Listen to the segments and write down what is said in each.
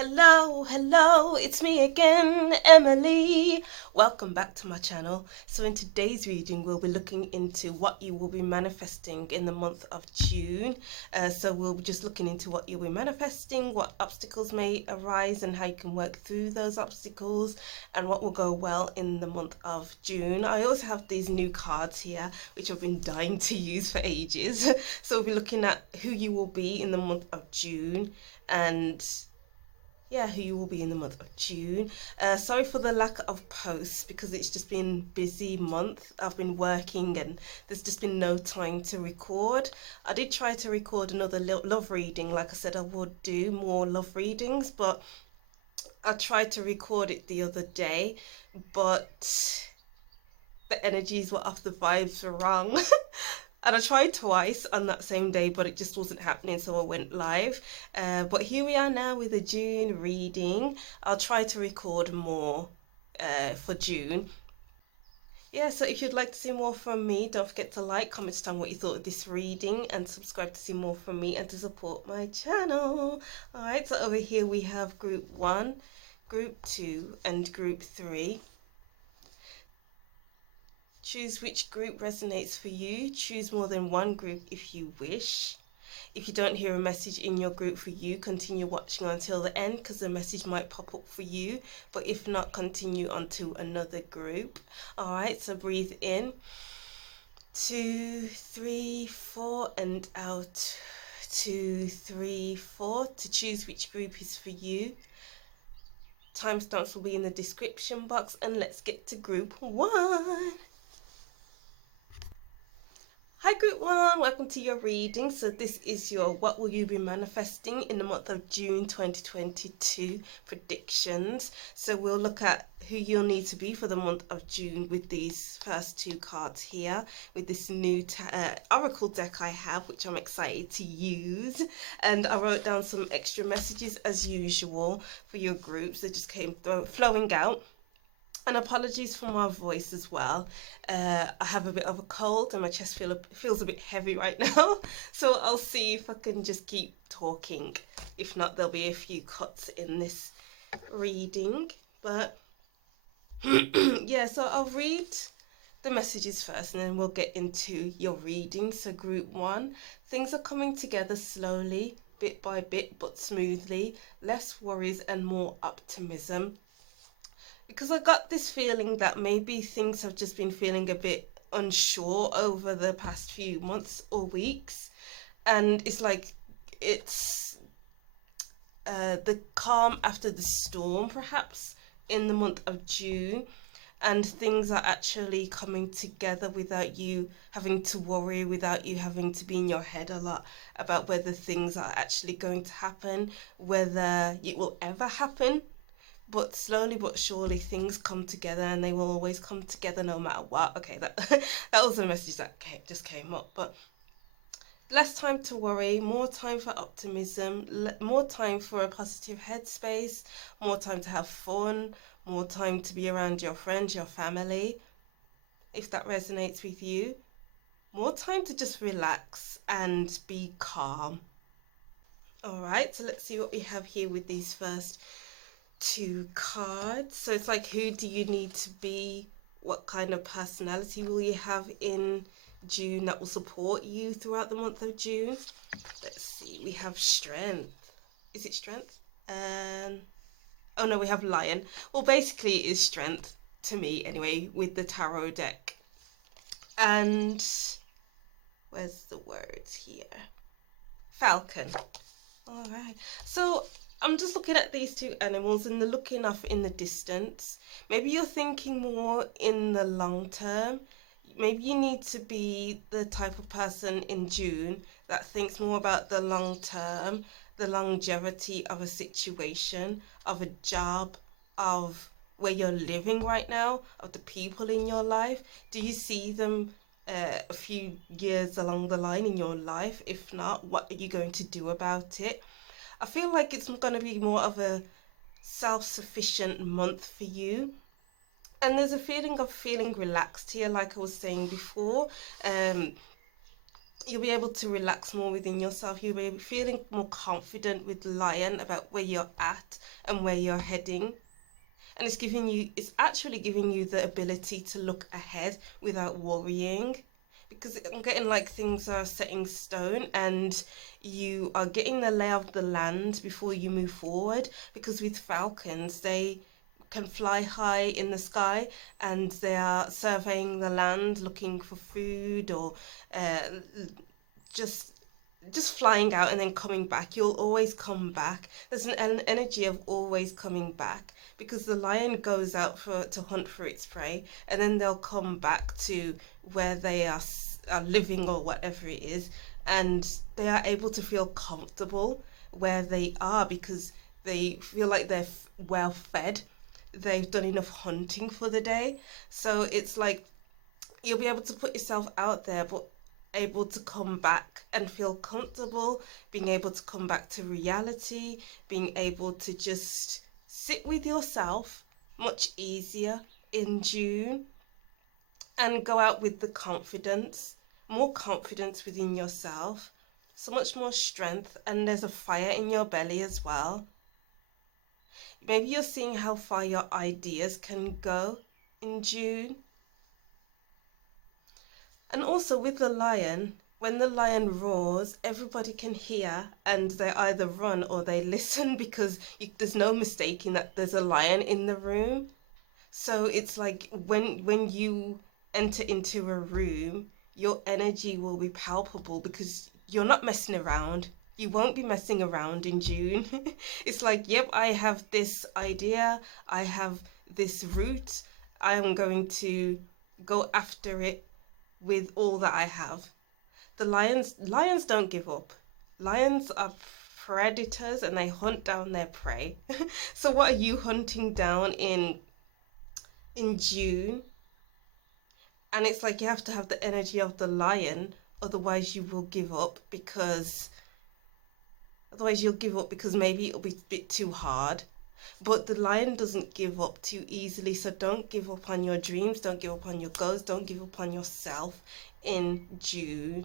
Hello, it's me again, Emily. Welcome back to my channel. So in today's reading, we'll be looking into what you will be manifesting in the month of June. So we'll be just looking into what you'll be manifesting, what obstacles may arise and how you can work through those obstacles and what will go well in the month of June. I also have these new cards here, which I've been dying to use for ages. So we'll be looking at who you will be in the month of June and who you will be in the month of June. Sorry for the lack of posts because it's just been busy month. I've been working and there's just been no time to record. I did try to record another love reading, like I said I would do more love readings, but I tried to record it the other day, but the energies were off, the vibes were wrong. And I tried twice on that same day, but it just wasn't happening, so I went live. But here we are now with a June reading. I'll try to record more for June. Yeah, so if you'd like to see more from me, don't forget to like, comment down what you thought of this reading, and subscribe to see more from me and to support my channel. Alright, so over here we have group 1, group 2, and group 3. Choose which group resonates for you. Choose more than one group if you wish. If you don't hear a message in your group for you, continue watching until the end because the message might pop up for you. But if not, continue on to another group. Alright, so breathe in. 2, 3, 4 and out. 2, 3, 4 to choose which group is for you. Timestamps will be in the description box, and let's get to group 1. Hi group 1, welcome to your reading. So this is your what will you be manifesting in the month of June 2022 predictions. So we'll look at who you'll need to be for the month of June with these first 2 cards here, with this new oracle deck I have, which I'm excited to use. And I wrote down some extra messages as usual for your groups. They just came flowing out. And apologies for my voice as well. I have a bit of a cold and my chest feels a bit heavy right now. So I'll see if I can just keep talking. If not, there'll be a few cuts in this reading. But yeah, so I'll read the messages first and then we'll get into your reading. So group 1, things are coming together slowly, bit by bit, but smoothly. Less worries and more optimism. Because I got this feeling that maybe things have just been feeling a bit unsure over the past few months or weeks. And it's like it's the calm after the storm, perhaps, in the month of June. And things are actually coming together without you having to worry, without you having to be in your head a lot about whether things are actually going to happen, whether it will ever happen. But slowly but surely things come together, and they will always come together no matter what. Okay, that that was a message that just came up. But less time to worry, more time for optimism, more time for a positive headspace, more time to have fun, more time to be around your friends, your family, if that resonates with you. More time to just relax and be calm. Alright, so let's see what we have here with these first 2 cards. So it's like, who do you need to be? What kind of personality will you have in June that will support you throughout the month of June? Let's see, we have strength. Is it strength? Oh no, we have lion. Well, basically it is strength to me anyway with the tarot deck. And where's the words here? Falcon. Alright, so I'm just looking at these 2 animals and they're looking off in the distance. Maybe you're thinking more in the long term. Maybe you need to be the type of person in June that thinks more about the long term, the longevity of a situation, of a job, of where you're living right now, of the people in your life. Do you see them a few years along the line in your life? If not, what are you going to do about it? I feel like it's going to be more of a self-sufficient month for you. And there's a feeling of feeling relaxed here, like I was saying before. you'll be able to relax more within yourself. You'll be feeling more confident with Lion about where you're at and where you're heading. And it's actually giving you the ability to look ahead without worrying. Because I'm getting like things are set in stone and you are getting the lay of the land before you move forward. Because with falcons, they can fly high in the sky and they are surveying the land looking for food or uh, just flying out and then coming back. You'll always come back. There's an energy of always coming back because the lion goes out to hunt for its prey and then they'll come back to where they are living or whatever it is, and they are able to feel comfortable where they are because they feel like they're well fed. They've done enough hunting for the day. So it's like you'll be able to put yourself out there, but able to come back and feel comfortable, being able to come back to reality, being able to just sit with yourself much easier in June and go out with the confidence, more confidence within yourself, so much more strength, and there's a fire in your belly as well. Maybe you're seeing how far your ideas can go in June. And also with the lion, when the lion roars, everybody can hear and they either run or they listen because there's no mistaking that there's a lion in the room. So it's like when you enter into a room, your energy will be palpable because you're not messing around. You won't be messing around in June. It's like, yep, I have this idea, I have this route, I am going to go after it with all that I have. The lions don't give up. Lions are predators and they hunt down their prey. So what are you hunting down in June? And it's like you have to have the energy of the lion, otherwise you will give up because maybe it'll be a bit too hard. But the lion doesn't give up too easily, so don't give up on your dreams, don't give up on your goals, don't give up on yourself in June.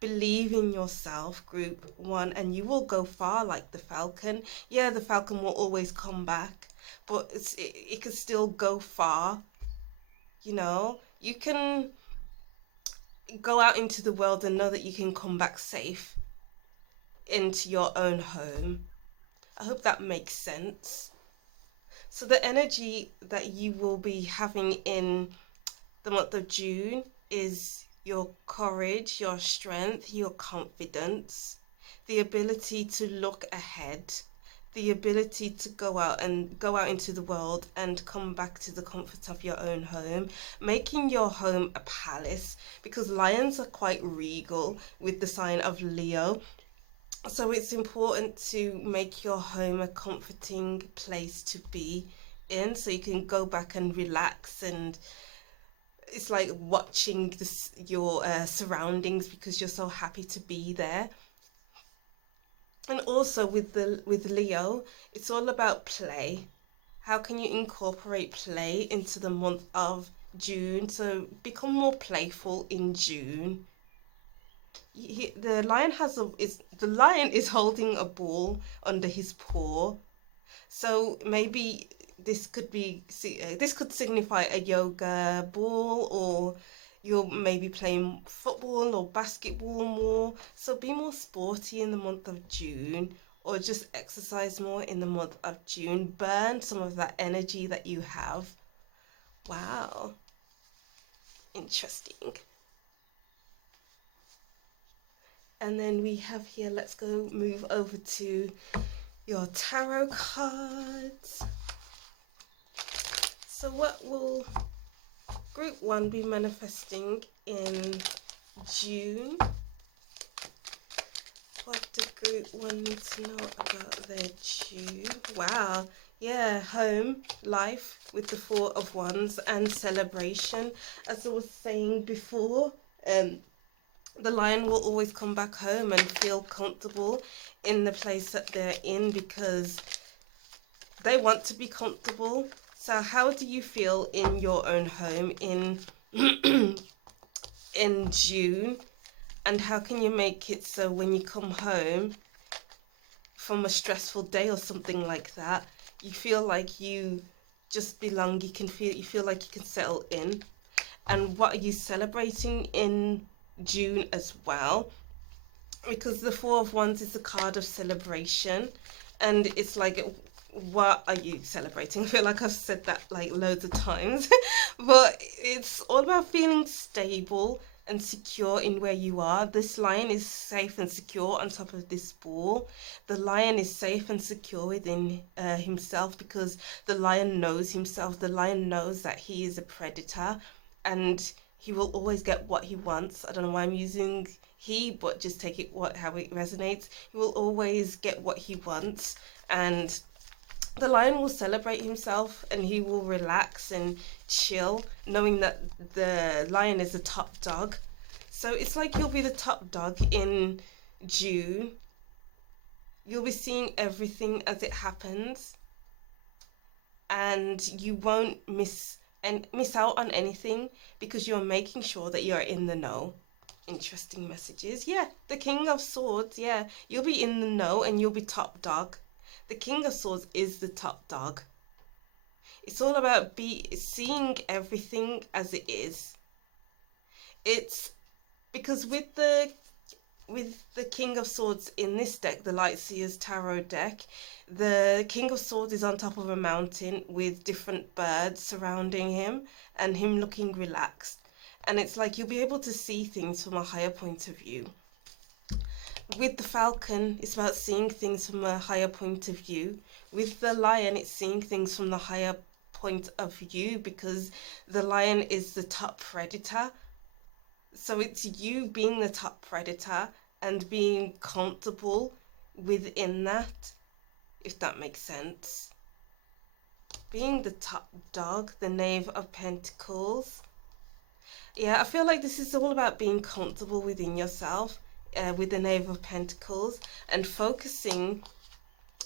Believe in yourself, group one, and you will go far like the falcon. Yeah, the falcon will always come back, but it can still go far. You know, you can go out into the world and know that you can come back safe into your own home. I hope that makes sense. So the energy that you will be having in the month of June is your courage, your strength, your confidence, the ability to look ahead, the ability to go out into the world and come back to the comfort of your own home, making your home a palace, because lions are quite regal with the sign of Leo. So it's important to make your home a comforting place to be in so you can go back and relax, and it's like watching your surroundings because you're so happy to be there. And also with Leo, it's all about play. How can you incorporate play into the month of June? So become more playful in June. The lion is holding a ball under his paw. So maybe this could signify a yoga ball, or you're maybe playing football or basketball more. So be more sporty in the month of June, or just exercise more in the month of June. Burn some of that energy that you have. Wow. Interesting. And then we have here, let's go move over to your tarot cards. So what will group one be manifesting in June? What do group one need to know about their June? Wow, yeah, home, life with the Four of Wands, and celebration. As I was saying before, the lion will always come back home and feel comfortable in the place that they're in because they want to be comfortable. So how do you feel in your own home in in June? And how can you make it so when you come home from a stressful day or something like that, you feel like you just belong, you feel like you can settle in. And what are you celebrating in June as well? Because the Four of Wands is a card of celebration, and it's like, what are you celebrating? I feel like I've said that like loads of times, but it's all about feeling stable and secure in where you are. This lion is safe and secure on top of this ball. The lion is safe and secure within himself, because the lion knows himself. The lion knows that he is a predator, and he will always get what he wants. I don't know why I'm using he, but just take it how it resonates. He will always get what he wants, and the lion will celebrate himself, and he will relax and chill, knowing that the lion is the top dog. So it's like you'll be the top dog in June. You'll be seeing everything as it happens, and you won't miss out on anything, because you're making sure that you're in the know. Interesting messages. Yeah, the King of Swords. Yeah, you'll be in the know and you'll be top dog. The King of Swords is the top dog. It's all about seeing everything as it is. It's because with the King of Swords in this deck, the Lightseer's Tarot deck, the King of Swords is on top of a mountain with different birds surrounding him, and him looking relaxed. And it's like you'll be able to see things from a higher point of view. With the Falcon, it's about seeing things from a higher point of view. With the Lion, it's seeing things from the higher point of view, because the lion is the top predator. So it's you being the top predator and being comfortable within that, if that makes sense. Being the top dog, the Knave of Pentacles. Yeah, I feel like this is all about being comfortable within yourself, with the Knave of Pentacles, and focusing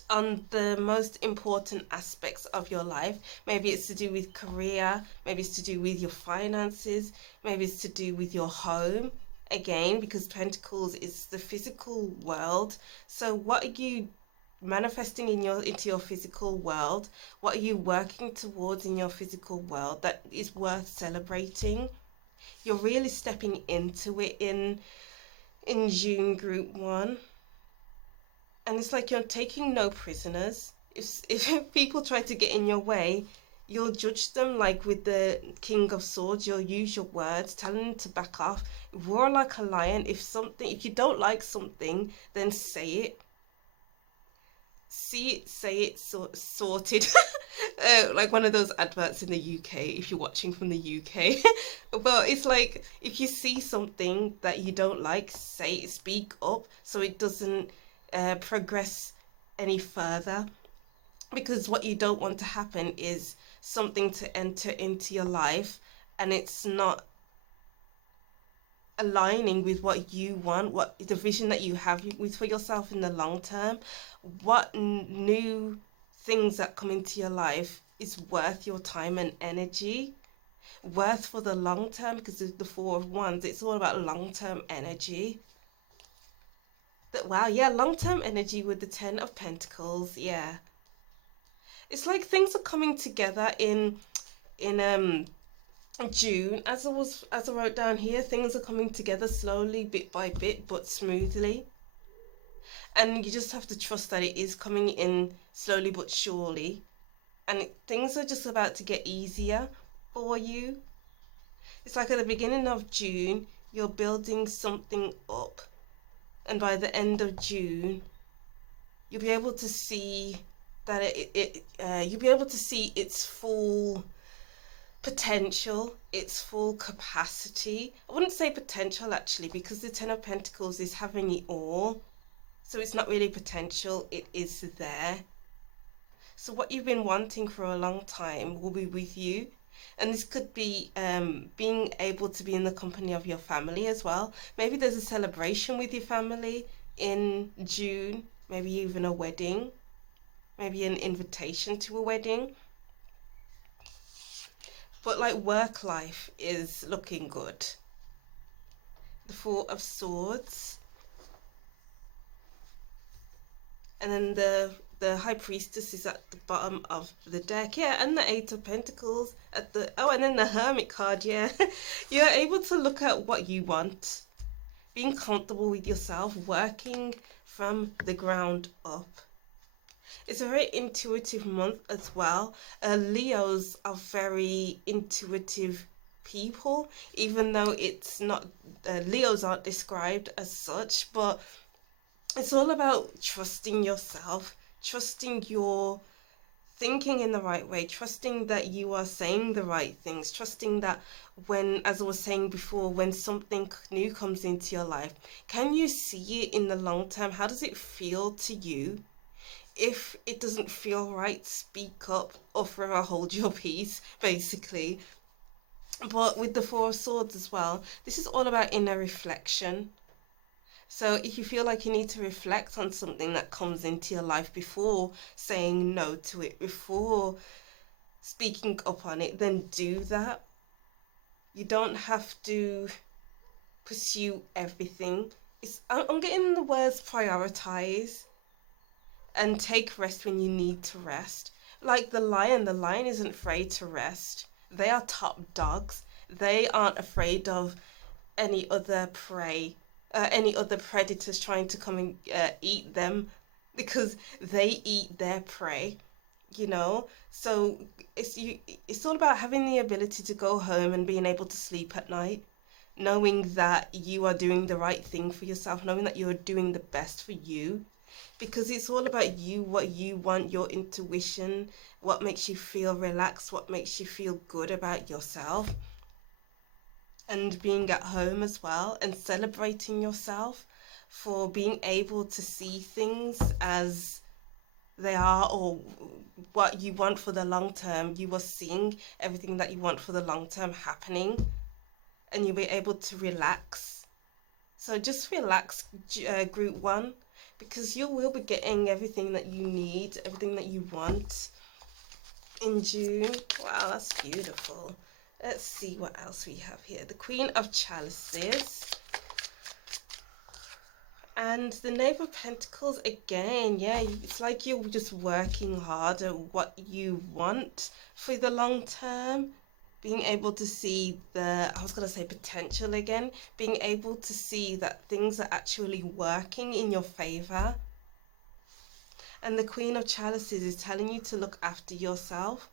on the most important aspects of your life. Maybe it's to do with career, maybe it's to do with your finances, maybe it's to do with your home. Again, because Pentacles is the physical world. So what are you manifesting into your physical world? What are you working towards in your physical world that is worth celebrating? You're really stepping into it in June, Group 1. And it's like you're taking no prisoners. If people try to get in your way, you'll judge them. Like with the King of Swords, you'll use your words, telling them to back off. Roar like a lion. If you don't like something, then say it. See it, say it, sorted. Like one of those adverts in the UK, if you're watching from the UK. But it's like, if you see something that you don't like, speak up, so it doesn't progress any further. Because what you don't want to happen is something to enter into your life and it's not aligning with what you want, what the vision that you have for yourself in the long term. What new things that come into your life is worth your time and energy, worth for the long term, because the Four of Wands, it's all about long-term energy. Wow, yeah, long-term energy with the Ten of Pentacles. Yeah, it's like things are coming together in June. As I wrote down here, things are coming together slowly, bit by bit, but smoothly. And you just have to trust that it is coming in slowly but surely. And things are just about to get easier for you. It's like at the beginning of June, you're building something up. And by the end of June, you'll be able to see that you'll be able to see its full potential, its full capacity. I wouldn't say potential actually, because the Ten of Pentacles is having it all. So it's not really potential, it is there. So what you've been wanting for a long time will be with you. And this could be being able to be in the company of your family as well. Maybe there's a celebration with your family in June, maybe even a wedding, maybe an invitation to a wedding. But like work life is looking good. the Four of Swords, and then the High Priestess is at the bottom of the deck. Yeah, and the Eight of Pentacles at the, oh, and then the Hermit card. Yeah. You're able to look at what you want, being comfortable with yourself, working from the ground up. It's a very intuitive month as well. Leos are very intuitive people, even though it's not, Leos aren't described as such, but it's all about trusting yourself, trusting your thinking in the right way, trusting that you are saying the right things, trusting that when, as I was saying before, when something new comes into your life, can you see it in the long term? How does it feel to you? If it doesn't feel right, speak up or forever hold your peace, basically. But with the Four of Swords as well, this is all about inner reflection. So if you feel like you need to reflect on something that comes into your life before saying no to it, before speaking up on it, then do that. You don't have to pursue everything. I'm getting the words prioritize and take rest when you need to rest. Like the lion isn't afraid to rest. They are top dogs. They aren't afraid of any other prey, any other predators trying to come and eat them, because they eat their prey, you know. So it's all about having the ability to go home and being able to sleep at night, knowing that you are doing the right thing for yourself, knowing that you're doing the best for you, because it's all about you, what you want, your intuition, what makes you feel relaxed, what makes you feel good about yourself. And being at home as well, and celebrating yourself for being able to see things as they are, or what you want for the long term. You are seeing everything that you want for the long term happening, and you'll be able to relax. So just relax, group one, because you will be getting everything that you need, everything that you want in June. Wow, that's beautiful. Let's see what else we have here. The Queen of Chalices and the Knave of Pentacles again. Yeah, it's like you're just working hard at what you want for the long term. Being able to see the, I was going to say potential again, being able to see that things are actually working in your favor. And the Queen of Chalices is telling you to look after yourself.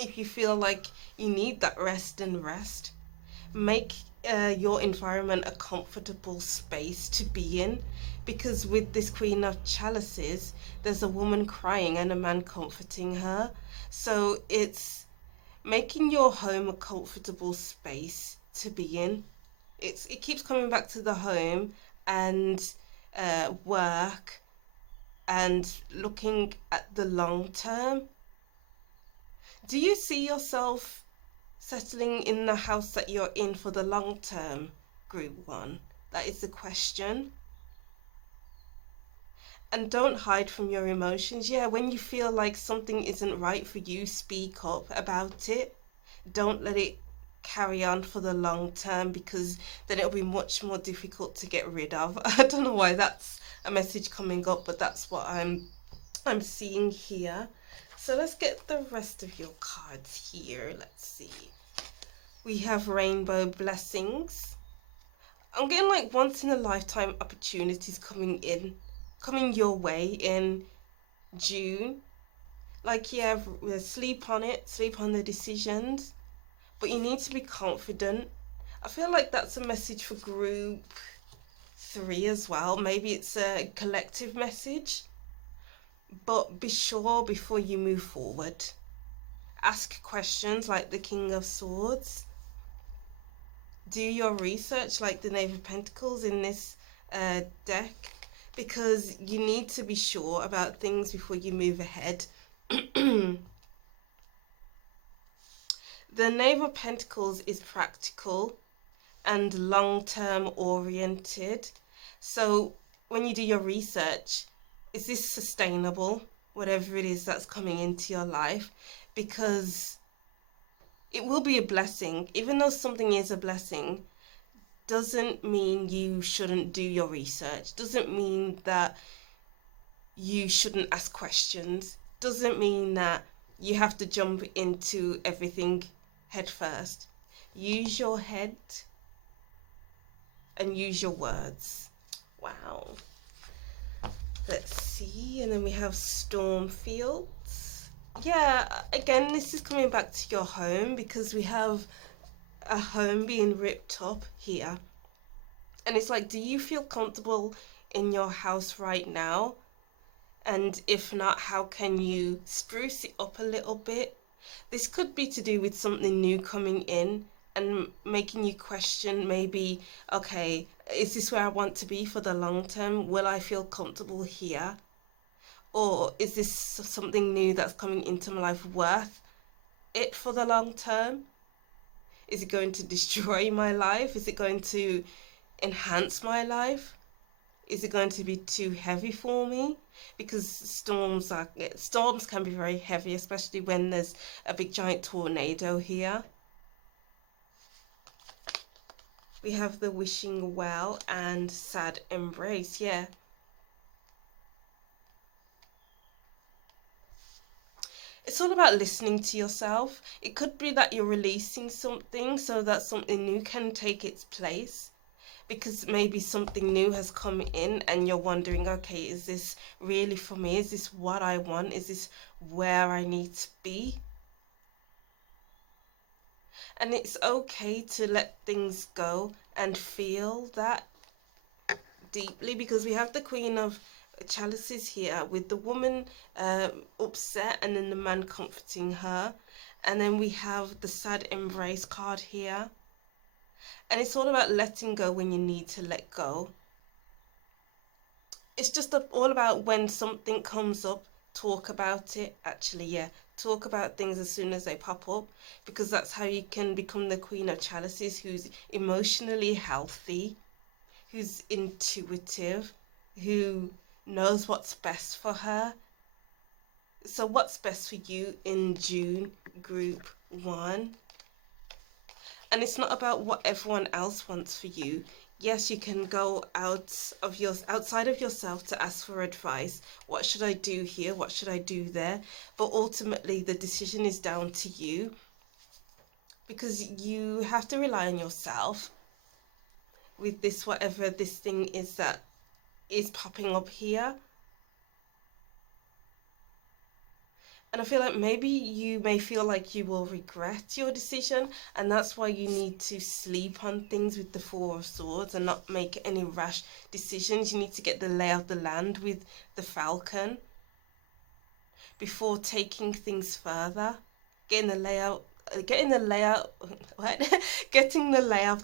If you feel like you need that rest, and rest. Make your environment a comfortable space to be in, because with this Queen of Chalices, there's a woman crying and a man comforting her. So it's making your home a comfortable space to be in. It keeps coming back to the home and work and looking at the long term. Do you see yourself settling in the house that you're in for the long term, group one? That is the question. And don't hide from your emotions. Yeah, when you feel like something isn't right for you, speak up about it. Don't let it carry on for the long term, because then it'll be much more difficult to get rid of. I don't know why that's a message coming up, but that's what I'm seeing here. So let's get the rest of your cards here. Let's see. We have Rainbow Blessings. I'm getting like once in a lifetime opportunities coming your way in June. Like, yeah, sleep on it, sleep on the decisions, but you need to be confident. I feel like that's a message for group 3 as well. Maybe it's a collective message, but be sure before you move forward. Ask questions like the King of Swords. Do your research like the Knave of Pentacles in this deck, because you need to be sure about things before you move ahead. The Knave of Pentacles is practical and long-term oriented. So when you do your research, is this sustainable, whatever it is that's coming into your life? Because it will be a blessing. Even though something is a blessing, doesn't mean you shouldn't do your research, doesn't mean that you shouldn't ask questions, doesn't mean that you have to jump into everything head first. Use your head and use your words. Wow. Let's see, and then we have Stormfields. Yeah, again, this is coming back to your home, because we have a home being ripped up here. And it's like, do you feel comfortable in your house right now? And if not, how can you spruce it up a little bit? This could be to do with something new coming in and making you question, maybe, okay, is this where I want to be for the long term? Will I feel comfortable here? Or is this something new that's coming into my life worth it for the long term? Is it going to destroy my life? Is it going to enhance my life? Is it going to be too heavy for me? Because storms can be very heavy, especially when there's a big giant tornado here. We have the wishing well and sad embrace. Yeah. It's all about listening to yourself. It could be that you're releasing something so that something new can take its place. Because maybe something new has come in and you're wondering, okay, is this really for me? Is this what I want? Is this where I need to be? And it's okay to let things go and feel that deeply, because we have the Queen of Chalices here with the woman upset and then the man comforting her. And then we have the sad embrace card here. And it's all about letting go when you need to let go. It's just all about when something comes up, talk about it. Actually, yeah, talk about things as soon as they pop up, because that's how you can become the Queen of Chalices, who's emotionally healthy, who's intuitive, who knows what's best for her. So what's best for you in June, group 1? And it's not about what everyone else wants for you. Yes, you can go outside of yourself to ask for advice. What should I do here? What should I do there? But ultimately, the decision is down to you, because you have to rely on yourself with this, whatever this thing is that is popping up here. And I feel like maybe you may feel like you will regret your decision, and that's why you need to sleep on things with the Four of Swords and not make any rash decisions. You need to get the lay of the land with the Falcon before taking things further. Getting the lay of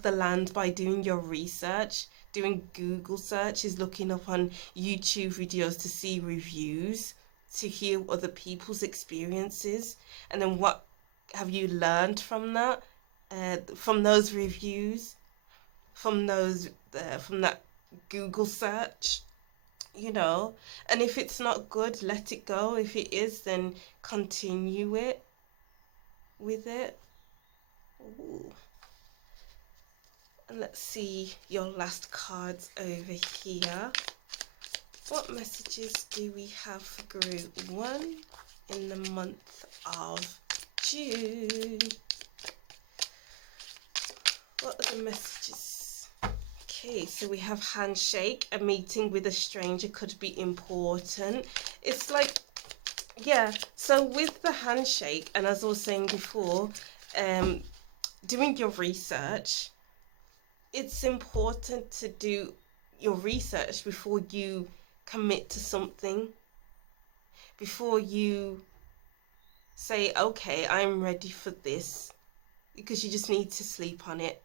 the land by doing your research, doing Google searches, looking up on YouTube videos to see reviews, to hear other people's experiences, and then what have you learned from that, from those reviews, from that Google search, you know. And if it's not good, let it go. If it is, then continue it with it. Ooh. And let's see your last cards over here. What messages do we have for group 1 in the month of June? What are the messages? Okay, so we have handshake. A meeting with a stranger could be important. It's like, yeah, so with the handshake, and as I was saying before, doing your research, it's important to do your research before you commit to something, before you say, okay, I'm ready for this, because you just need to sleep on it.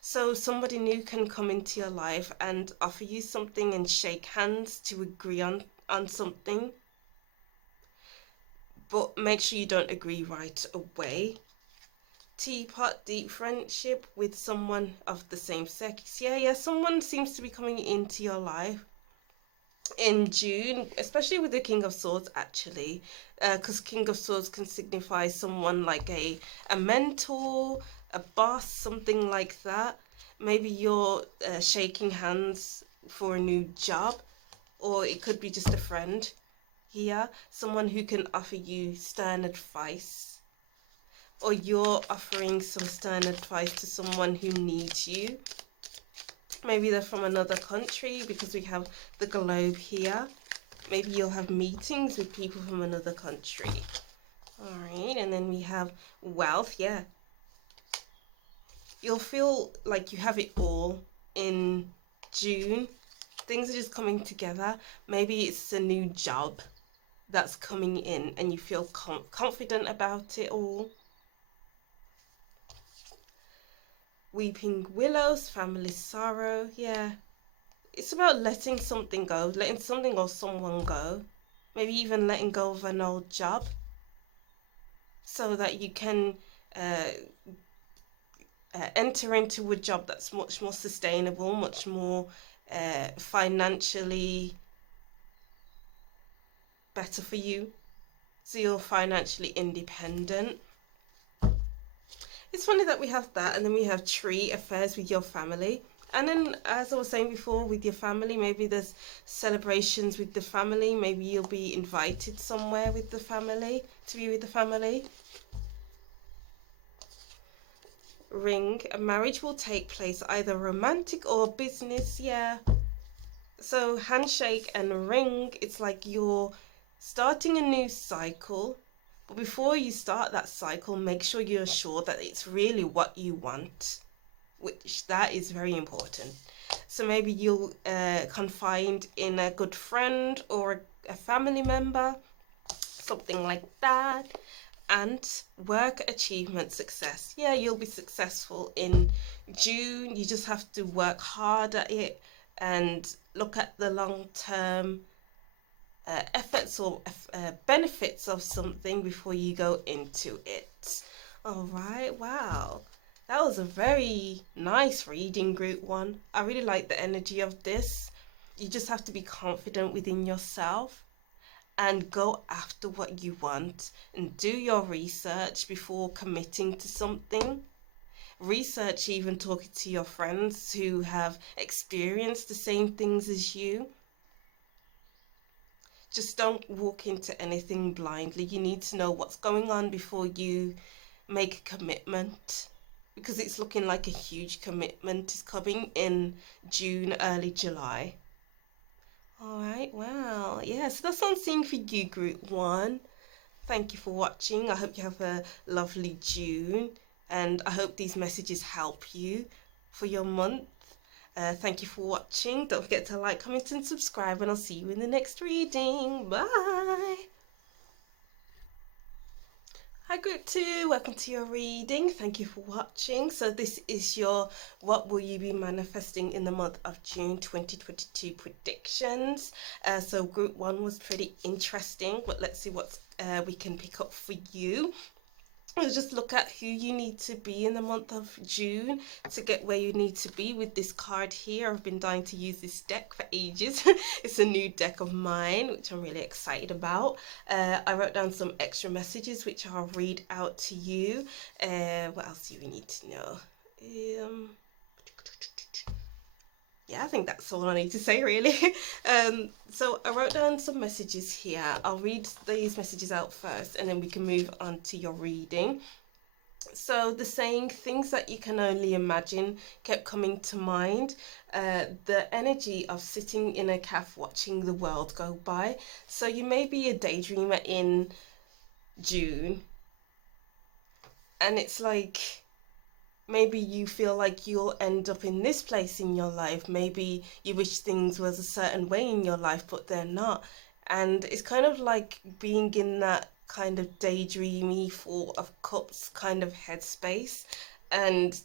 So somebody new can come into your life and offer you something and shake hands to agree on something, but make sure you don't agree right away. Teapot, deep friendship with someone of the same sex. Yeah, someone seems to be coming into your life in June, especially with the King of Swords, actually, because King of Swords can signify someone like a mentor, a boss, something like that. Maybe you're shaking hands for a new job, or it could be just a friend here, someone who can offer you stern advice, or you're offering some stern advice to someone who needs you. Maybe they're from another country because we have the globe here. Maybe you'll have meetings with people from another country. All right, and then we have wealth. Yeah, you'll feel like you have it all in June. Things are just coming together. Maybe it's a new job that's coming in and you feel confident about it all. Weeping willows, family sorrow. Yeah, it's about letting something go, letting something or someone go. Maybe even letting go of an old job so that you can uh, enter into a job that's much more sustainable, much more financially better for you. So you're financially independent. It's funny that we have that, and then we have tree affairs with your family. And then, as I was saying before, with your family, maybe there's celebrations with the family. Maybe you'll be invited somewhere with the family, to be with the family. Ring, a marriage will take place, either romantic or business. Yeah. So handshake and ring, it's like you're starting a new cycle. But before you start that cycle, make sure you're sure that it's really what you want, which that is very important. So maybe you'll confide in a good friend or a family member, something like that. And work, achievement, success. Yeah, you'll be successful in June. You just have to work hard at it and look at the long-term efforts or benefits of something before you go into it. All right, wow. That was a very nice reading, group one. I really like the energy of this. You just have to be confident within yourself and go after what you want and do your research before committing to something. Research, even talking to your friends who have experienced the same things as you. Just don't walk into anything blindly. You need to know what's going on before you make a commitment, because it's looking like a huge commitment is coming in June, early July. All right, well, yeah, so that's what I'm seeing for you, group one. Thank you for watching. I hope you have a lovely June, and I hope these messages help you for your month. Thank you for watching. Don't forget to like, comment, and subscribe, and I'll see you in the next reading. Bye. Hi group 2, welcome to your reading. Thank you for watching. So this is your what will you be manifesting in the month of June 2022 predictions. So group 1 was pretty interesting, but let's see what we can pick up for you. We'll just look at who you need to be in the month of June to get where you need to be with this card here. I've been dying to use this deck for ages. It's a new deck of mine, which I'm really excited about. I wrote down some extra messages, which I'll read out to you. What else do you need to know? Yeah, I think that's all I need to say, really. So I wrote down some messages here. I'll read these messages out first, and then we can move on to your reading. So the saying, things that you can only imagine, kept coming to mind. The energy of sitting in a cafe watching the world go by. So you may be a daydreamer in June, and it's like, maybe you feel like you'll end up in this place in your life. Maybe you wish things was a certain way in your life, but they're not. And it's kind of like being in that kind of daydreamy, Four of Cups kind of headspace. And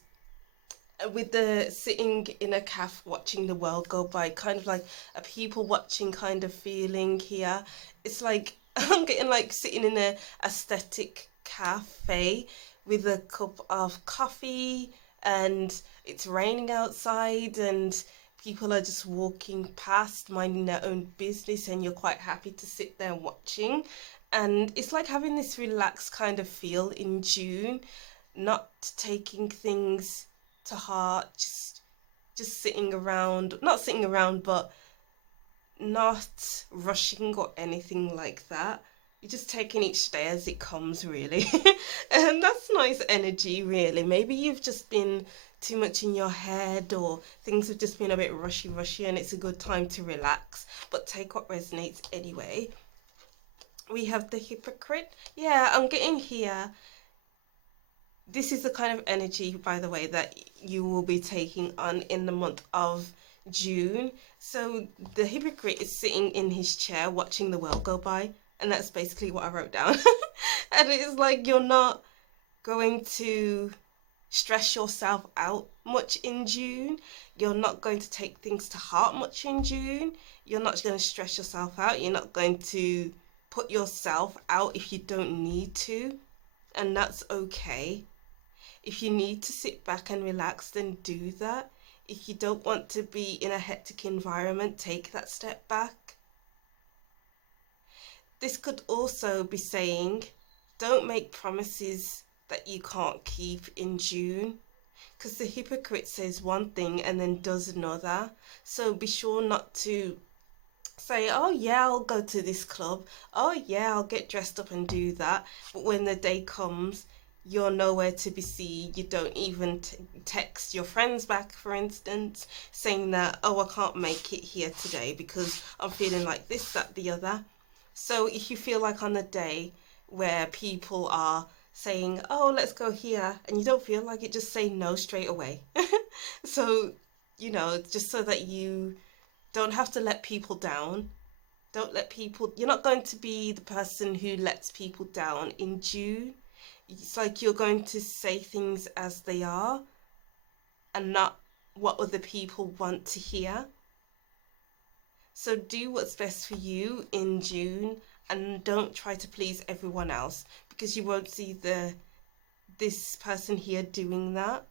with the sitting in a cafe watching the world go by, kind of like a people watching kind of feeling here. It's like I'm getting like sitting in a aesthetic cafe with a cup of coffee, and it's raining outside, and people are just walking past minding their own business, and you're quite happy to sit there watching. And it's like having this relaxed kind of feel in June. not taking things to heart, just sitting around, not sitting around, but not rushing or anything like that. You're just taking each day as it comes, really. And that's nice energy, really. Maybe you've just been too much in your head, or things have just been a bit rushy, and it's a good time to relax. But take what resonates anyway. We have the hypocrite. Yeah, I'm getting here. This is the kind of energy, by the way, that you will be taking on in the month of June. So the hypocrite is sitting in his chair watching the world go by, and that's basically what I wrote down. And it's like you're not going to stress yourself out much in June. You're not going to take things to heart much in June. You're not going to stress yourself out. You're not going to put yourself out if you don't need to, and that's okay. If you need to sit back and relax, then do that. If you don't want to be in a hectic environment, take that step back. This could also be saying, don't make promises that you can't keep in June, because the hypocrite says one thing and then does another. So be sure not to say, oh yeah, I'll go to this club. Oh yeah, I'll get dressed up and do that. But when the day comes, you're nowhere to be seen. You don't even text your friends back, for instance, saying that, oh, I can't make it here today because I'm feeling like this, that, the other. So if you feel like on the day where people are saying, oh, let's go here, and you don't feel like it, just say no straight away. So, just so that you don't have to let people down. Don't let people, you're not going to be the person who lets people down in June. It's like you're going to say things as they are and not what other people want to hear. So do what's best for you in June, and don't try to please everyone else, because you won't see this person here doing that.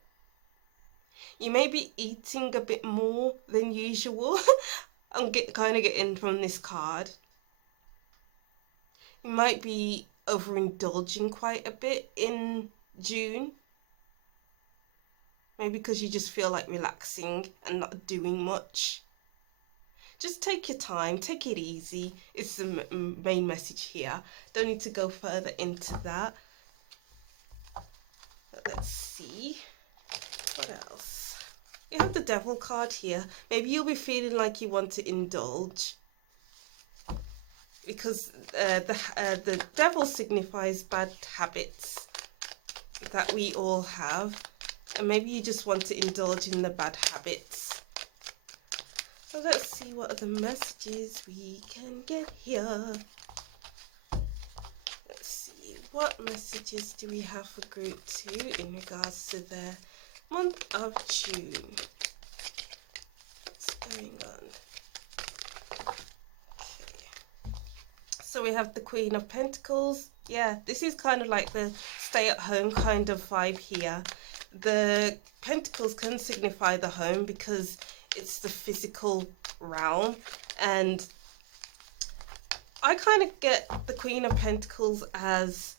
You may be eating a bit more than usual. I'm kind of getting from this card. You might be overindulging quite a bit in June. Maybe because you just feel like relaxing and not doing much. Just take your time, take it easy. It's the main message here. Don't need to go further into that. But let's see. What else? You have the Devil card here. Maybe you'll be feeling like you want to indulge, because the Devil signifies bad habits that we all have, and maybe you just want to indulge in the bad habits. So let's see what other messages we can get here. Let's see, what messages do we have for group 2 in regards to the month of June? What's going on? Okay. So we have the Queen of Pentacles. Yeah, this is kind of like the stay at home kind of vibe here. The Pentacles can signify the home because it's the physical realm, and I kind of get the Queen of Pentacles as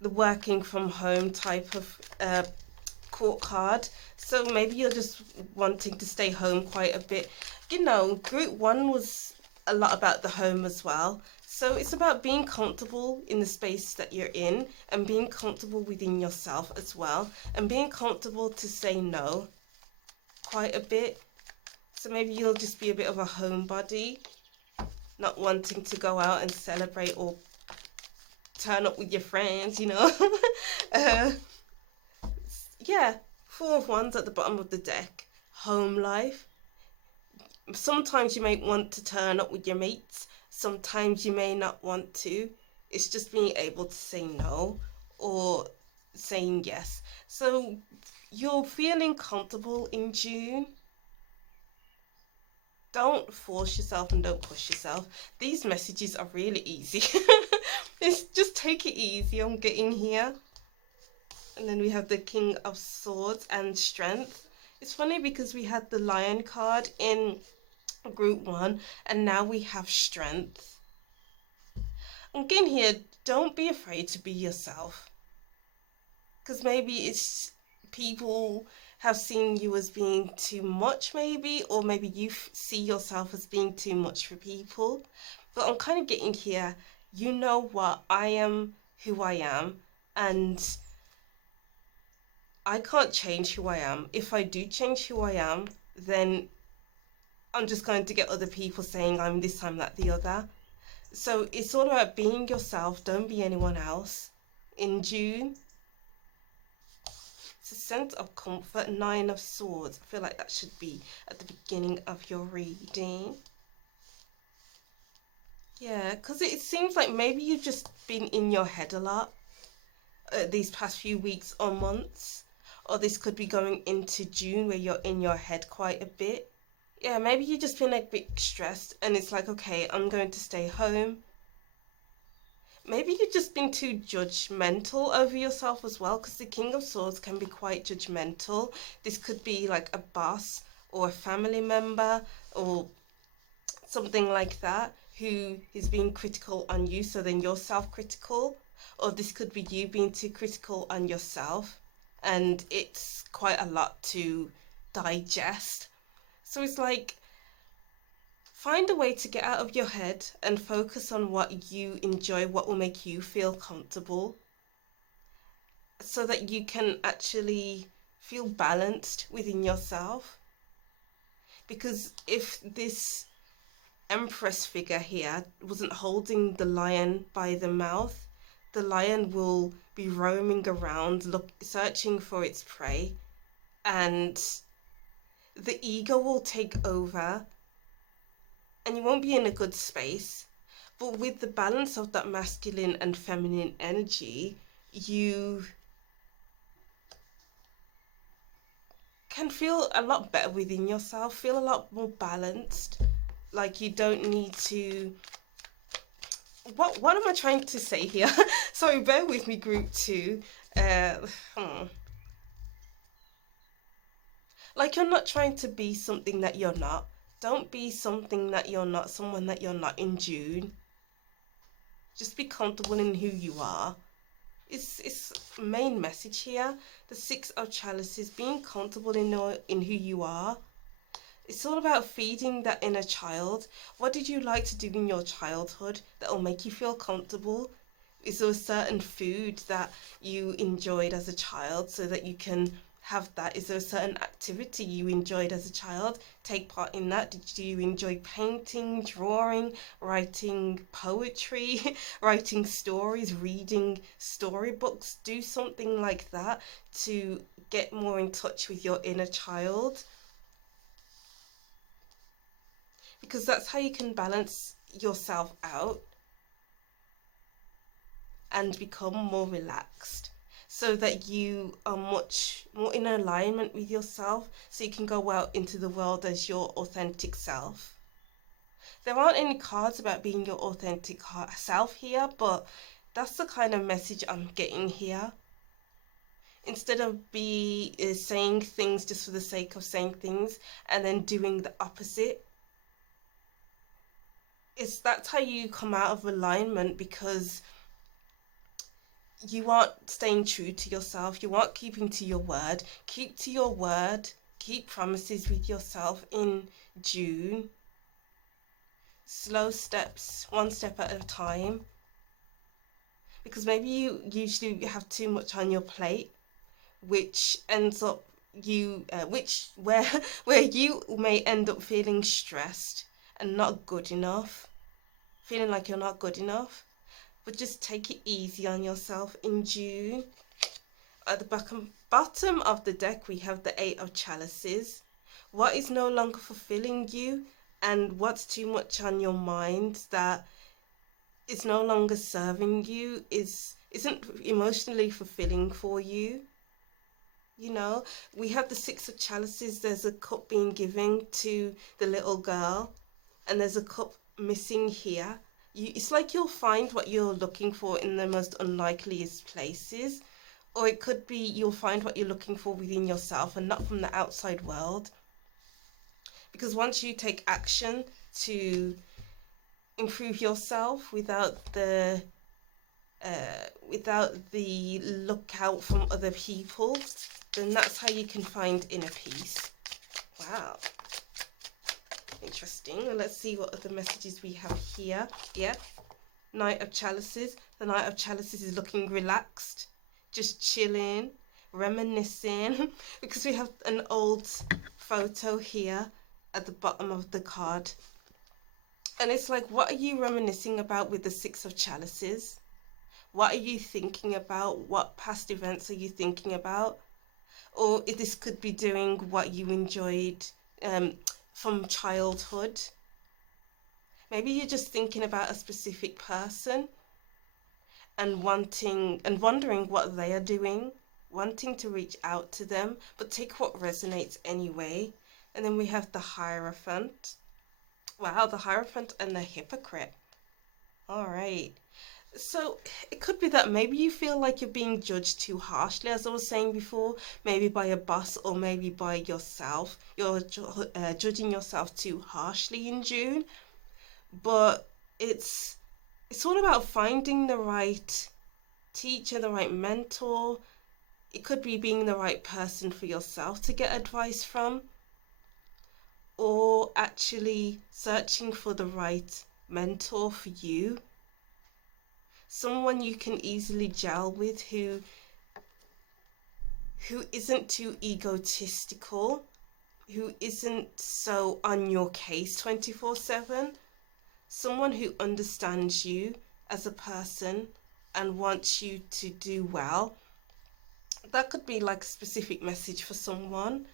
the working from home type of court card. So maybe you're just wanting to stay home quite a bit. Group 1 was a lot about the home as well. So it's about being comfortable in the space that you're in, and being comfortable within yourself as well, and being comfortable to say no quite a bit. So maybe you'll just be a bit of a homebody, not wanting to go out and celebrate or turn up with your friends, Yeah, 4 of Wands at the bottom of the deck. Home life. Sometimes you may want to turn up with your mates. Sometimes you may not want to. It's just being able to say no or saying yes. So you're feeling comfortable in June. Don't force yourself and don't push yourself. These messages are really easy. It's just take it easy. I'm getting here. And then we have the King of Swords and Strength. It's funny because we had the Lion card in group 1, and now we have Strength. I'm getting here, don't be afraid to be yourself. Because maybe it's people have seen you as being too much, maybe, or maybe you see yourself as being too much for people. But I'm kind of getting here, you know what, I am who I am, and I can't change who I am. If I do change who I am, then I'm just going to get other people saying I'm this, I'm that, the other. So it's all about being yourself, don't be anyone else. In June, it's a sense of comfort, Nine of Swords. I feel like that should be at the beginning of your reading. Yeah, because it seems like maybe you've just been in your head a lot these past few weeks or months. Or this could be going into June where you're in your head quite a bit. Yeah, maybe you've just been a bit stressed and it's like, okay, I'm going to stay home. Maybe you've just been too judgmental over yourself as well, because the King of Swords can be quite judgmental. This could be like a boss or a family member or something like that who is being critical on you, so then you're self-critical. Or this could be you being too critical on yourself, and it's quite a lot to digest. So it's like, find a way to get out of your head and focus on what you enjoy, what will make you feel comfortable, so that you can actually feel balanced within yourself. Because if this Empress figure here wasn't holding the lion by the mouth, the lion will be roaming around, searching for its prey, and the ego will take over and you won't be in a good space. But with the balance of that masculine and feminine energy, you can feel a lot better within yourself, feel a lot more balanced. Like, you don't need to... What am I trying to say here? Sorry, bear with me, group 2. Like, you're not trying to be something that you're not. Don't be something that you're not, someone that you're not in June. Just be comfortable in who you are. It's main message here. The Six of Chalices, being comfortable in who you are. It's all about feeding that inner child. What did you like to do in your childhood that will make you feel comfortable? Is there a certain food that you enjoyed as a child so that you can have that? Is there a certain activity you enjoyed as a child? Take part in that. Did you enjoy painting, drawing, writing poetry, writing stories, reading storybooks? Do something like that to get more in touch with your inner child. Because that's how you can balance yourself out and become more relaxed, so that you are much more in alignment with yourself, so you can go out into the world as your authentic self. There aren't any cards about being your authentic self here, but that's the kind of message I'm getting here. Instead of saying things just for the sake of saying things and then doing the opposite, that's how you come out of alignment, because you aren't staying true to yourself. You aren't keeping to your word. Keep to your word. Keep promises with yourself in June. Slow steps, one step at a time. Because maybe you usually have too much on your plate, which ends up where you may end up feeling stressed and not good enough, feeling like you're not good enough. But just take it easy on yourself in June. At the bottom of the deck, we have the Eight of Chalices. What is no longer fulfilling you, and what's too much on your mind that is no longer serving you, isn't emotionally fulfilling for you. You know, we have the Six of Chalices. There's a cup being given to the little girl, and there's a cup missing here. It's like you'll find what you're looking for in the most unlikeliest places, or it could be you'll find what you're looking for within yourself and not from the outside world. Because once you take action to improve yourself without without the lookout from other people, then that's how you can find inner peace. Wow. Interesting. Let's see what other messages we have here. Yeah. Knight of Chalices. The Knight of Chalices is looking relaxed, just chilling, reminiscing, because we have an old photo here at the bottom of the card. And it's like, what are you reminiscing about with the Six of Chalices? What are you thinking about? What past events are you thinking about? Or this could be doing what you enjoyed from childhood. Maybe you're just thinking about a specific person and wondering what they are doing, wanting to reach out to them, but take what resonates anyway. And then we have the Hierophant. Wow, the Hierophant and the Hypocrite. All right. So it could be that maybe you feel like you're being judged too harshly, as I was saying before, maybe by a boss or maybe by yourself. You're judging yourself too harshly in June, but it's all about finding the right teacher, the right mentor. It could be being the right person for yourself to get advice from, or actually searching for the right mentor for you. Someone you can easily gel with who isn't too egotistical, who isn't so on your case 24/7. Someone who understands you as a person and wants you to do well. That could be like a specific message for someone.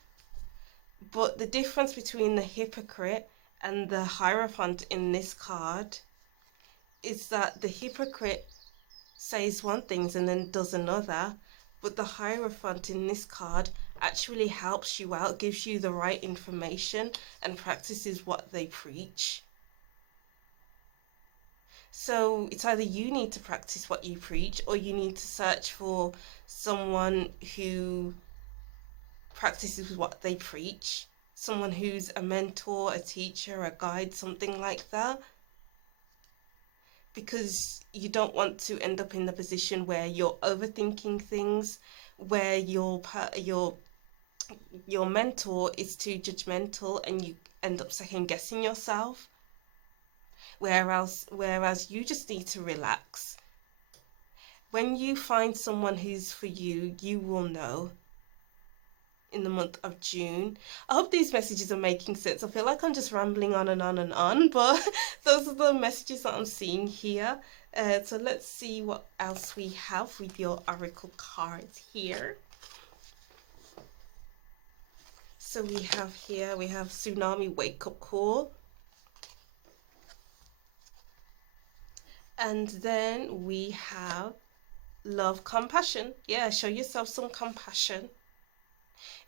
But the difference between the Hypocrite and the Hierophant in this card is that the Hypocrite says one thing and then does another, but the Hierophant in this card actually helps you out, gives you the right information and practices what they preach. So it's either you need to practice what you preach, or you need to search for someone who practices what they preach, someone who's a mentor, a teacher, a guide, something like that. Because you don't want to end up in the position where you're overthinking things, where your mentor is too judgmental and you end up second guessing yourself. Whereas you just need to relax. When you find someone who's for you, you will know in the month of June. I hope these messages are making sense. I feel like I'm just rambling on and on and on, but those are the messages that I'm seeing here. So let's see what else we have with your oracle cards here. So we have Tsunami Wake Up Call. And then we have Love Compassion. Yeah, show yourself some compassion.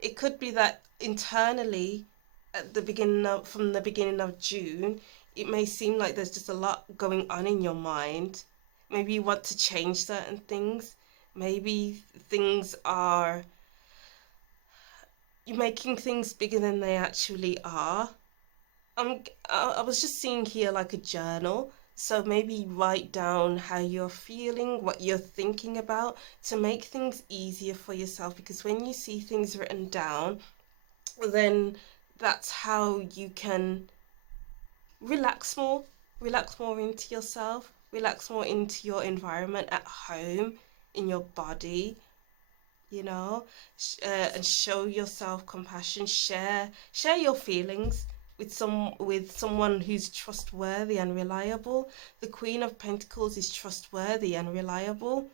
It could be that internally from the beginning of June, it may seem like there's just a lot going on in your mind. Maybe you want to change certain things. Maybe you're making things bigger than they actually are. I was just seeing here like a journal. So maybe write down how you're feeling, what you're thinking about, to make things easier for yourself. Because when you see things written down, then that's how you can relax more into yourself, relax more into your environment at home, in your body, and show yourself compassion. Share your feelings with someone who's trustworthy and reliable. The Queen of Pentacles is trustworthy and reliable.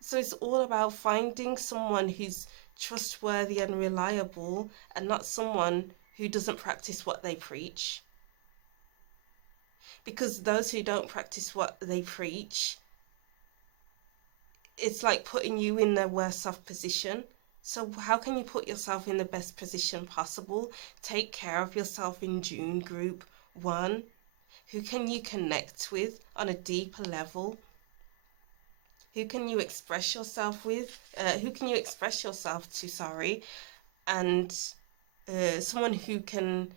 So it's all about finding someone who's trustworthy and reliable, and not someone who doesn't practice what they preach. Because those who don't practice what they preach, it's like putting you in the worst off position. So how can you put yourself in the best position possible? Take care of yourself in June, group 1. Who can you connect with on a deeper level? Who can you express yourself with? Who can you express yourself to, and someone who can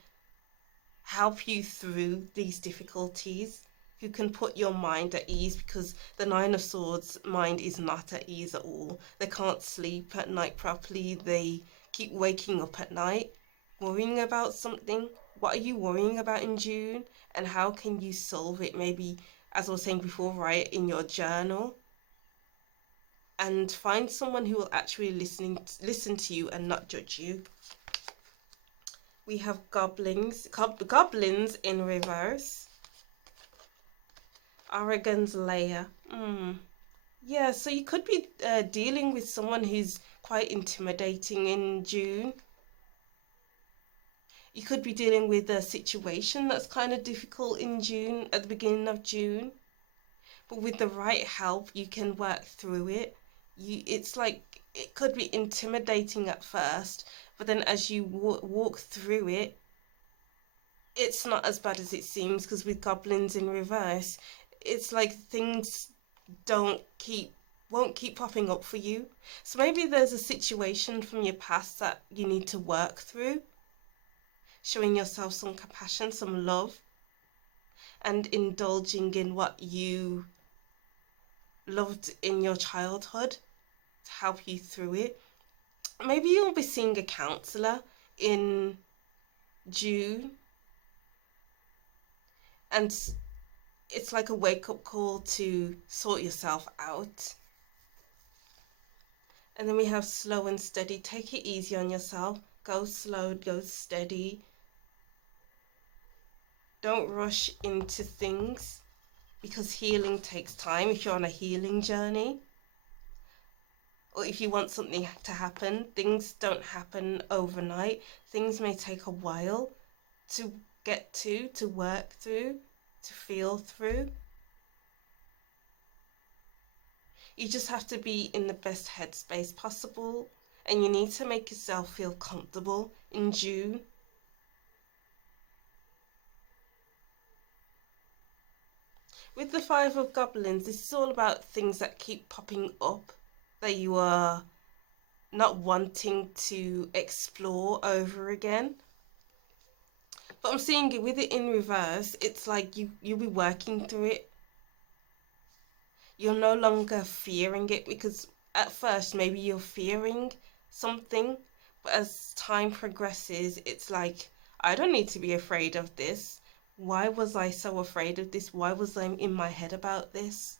help you through these difficulties, who can put your mind at ease, because the Nine of Swords mind is not at ease at all. They can't sleep at night properly. They keep waking up at night, worrying about something. What are you worrying about in June, and how can you solve it? Maybe, as I was saying before, write in your journal, and find someone who will actually listen to you and not judge you. We have goblins in reverse. Oregon's layer. Yeah, so you could be dealing with someone who's quite intimidating in June. You could be dealing with a situation that's kind of difficult in June, at the beginning of June. But with the right help, you can work through it. It's like, it could be intimidating at first, but then as you walk through it, it's not as bad as it seems, because with goblins in reverse, it's like things won't keep popping up for you. So maybe there's a situation from your past that you need to work through, showing yourself some compassion, some love, and indulging in what you loved in your childhood to help you through it. Maybe you'll be seeing a counselor in June, and it's like a wake-up call to sort yourself out. And then we have slow and steady. Take it easy on yourself. Go slow, go steady. Don't rush into things, because healing takes time if you're on a healing journey. Or if you want something to happen, things don't happen overnight. Things may take a while to get to work through, to feel through. You just have to be in the best headspace possible, and you need to make yourself feel comfortable in June. With the Five of Goblins, this is all about things that keep popping up that you are not wanting to explore over again. But I'm seeing it with it in reverse. It's like you'll be working through it. You're no longer fearing it, because at first maybe you're fearing something, but as time progresses, it's like, I don't need to be afraid of this. Why was I so afraid of this? Why was I in my head about this?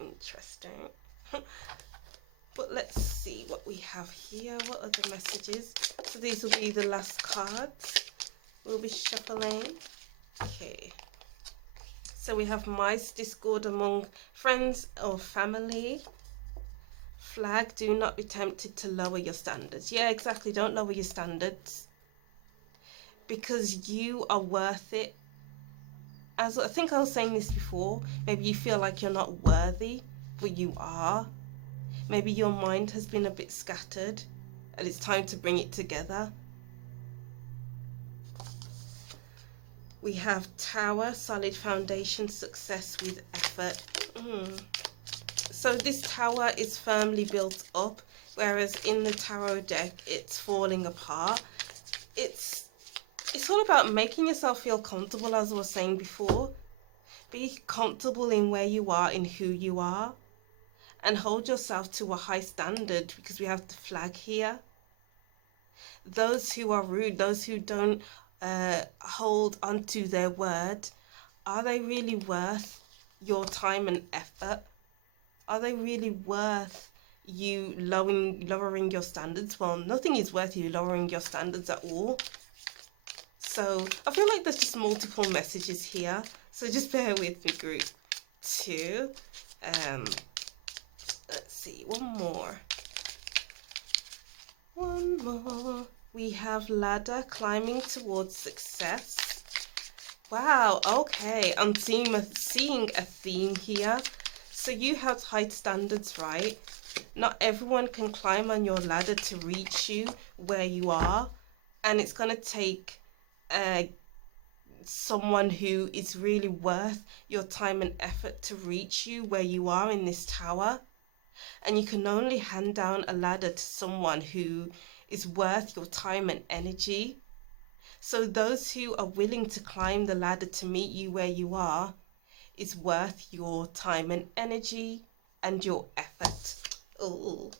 Interesting. But let's see what we have here. What are the messages? So these will be the last cards we'll be shuffling. Okay. So we have mice, discord among friends or family. Flag, do not be tempted to lower your standards. Yeah, exactly. Don't lower your standards, because you are worth it. As I think I was saying this before, maybe you feel like you're not worthy, but you are. Maybe your mind has been a bit scattered, and it's time to bring it together. We have Tower, solid foundation, success with effort. So this tower is firmly built up, whereas in the tarot deck, it's falling apart. It's all about making yourself feel comfortable, as I was saying before. Be comfortable in where you are, in who you are, and hold yourself to a high standard, because we have the flag here. Those who are rude, those who don't hold onto their word, are they really worth your time and effort? Are they really worth you lowering your standards? Well, nothing is worth you lowering your standards at all. So I feel like there's just multiple messages here. So just bear with me, group 2. Let's see, one more. We have ladder, climbing towards success. Wow, okay, I'm seeing a theme here. So you have high standards, right? Not everyone can climb on your ladder to reach you where you are. And it's going to take someone who is really worth your time and effort to reach you where you are in this tower. And you can only hand down a ladder to someone who is worth your time and energy. So those who are willing to climb the ladder to meet you where you are is worth your time and energy and your effort. Oh.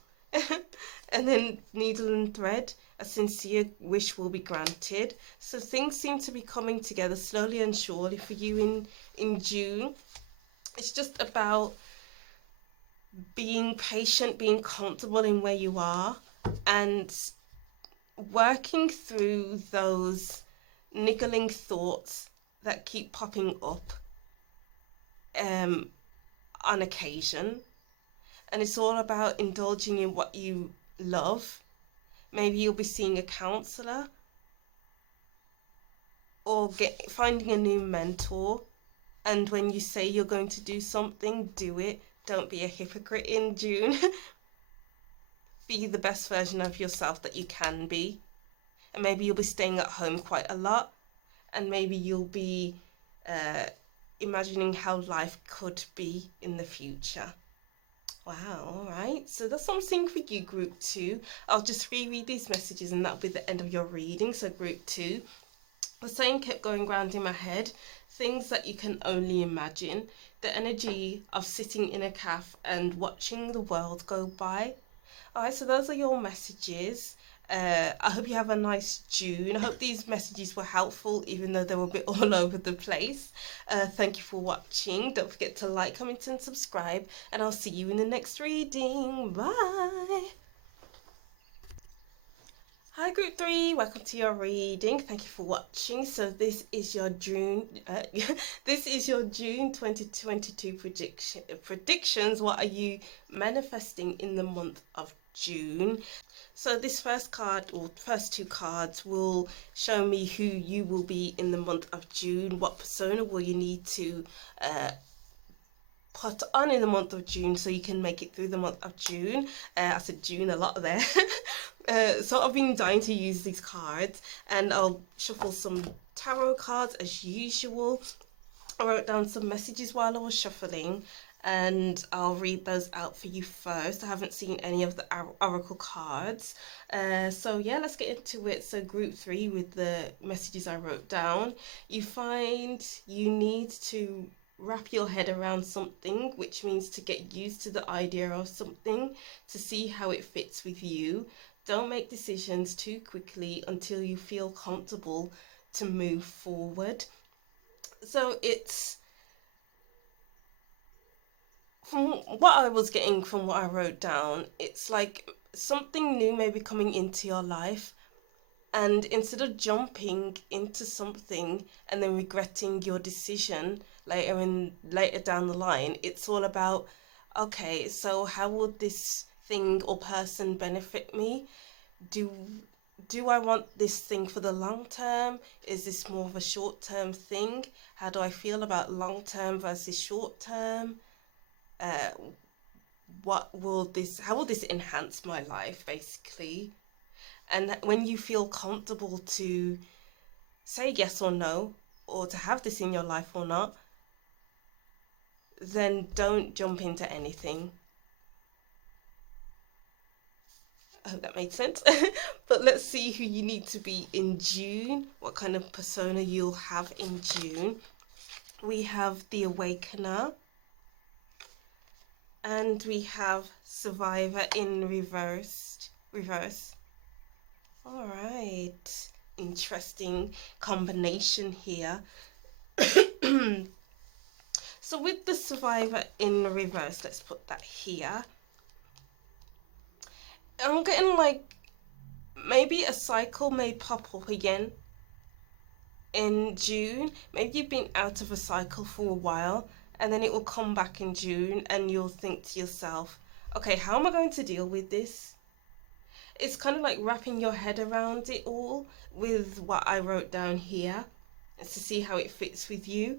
And then needle and thread, a sincere wish will be granted. So things seem to be coming together slowly and surely for you in June. It's just about being patient, being comfortable in where you are, and working through those niggling thoughts that keep popping up on occasion. And it's all about indulging in what you love. Maybe you'll be seeing a counselor or finding a new mentor. And when you say you're going to do something, do it. Don't be a hypocrite in June. Be the best version of yourself that you can be. And maybe you'll be staying at home quite a lot. And maybe you'll be imagining how life could be in the future. Wow, all right. So that's something for you, Group 2. I'll just reread these messages and that'll be the end of your reading. So Group 2, the same kept going round in my head. Things that you can only imagine. The energy of sitting in a cafe and watching the world go by. All right, so those are your messages. I hope you have a nice June. I hope these messages were helpful, even though they were a bit all over the place. Thank you for watching. Don't forget to like, comment, and subscribe. And I'll see you in the next reading. Bye. Hi Group 3, welcome to your reading. Thank you for watching. So this is your June June 2022 predictions. What are you manifesting in the month of June? So this first card, or first two cards, will show me who you will be in the month of June. What persona will you need to put on in the month of June so you can make it through the month of June. I said June a lot there. So I've been dying to use these cards, and I'll shuffle some tarot cards as usual. I wrote down some messages while I was shuffling, and I'll read those out for you first. I haven't seen any of the oracle cards. So yeah, let's get into it. So Group 3, with the messages I wrote down, you find you need to wrap your head around something, which means to get used to the idea of something, to see how it fits with you. Don't make decisions too quickly until you feel comfortable to move forward. So it's, from what I was getting from what I wrote down, it's like something new may be coming into your life, and instead of jumping into something and then regretting your decision later down the line, it's all about, okay, so how will this thing or person benefit me? Do I want this thing for the long term? Is this more of a short term thing? How do I feel about long term versus short term? How will this enhance my life, basically? And when you feel comfortable to say yes or no, or to have this in your life or not, then don't jump into anything. I hope that made sense. But let's see who you need to be in June, what kind of persona you'll have in June. We have the Awakener, and we have Survivor in reverse. All right, interesting combination here. So with the Survivor in reverse, let's put that here. I'm getting like maybe a cycle may pop up again in June. Maybe you've been out of a cycle for a while, and then it will come back in June, and you'll think to yourself, okay, how am I going to deal with this? It's kind of like wrapping your head around it all with what I wrote down here, and to see how it fits with you,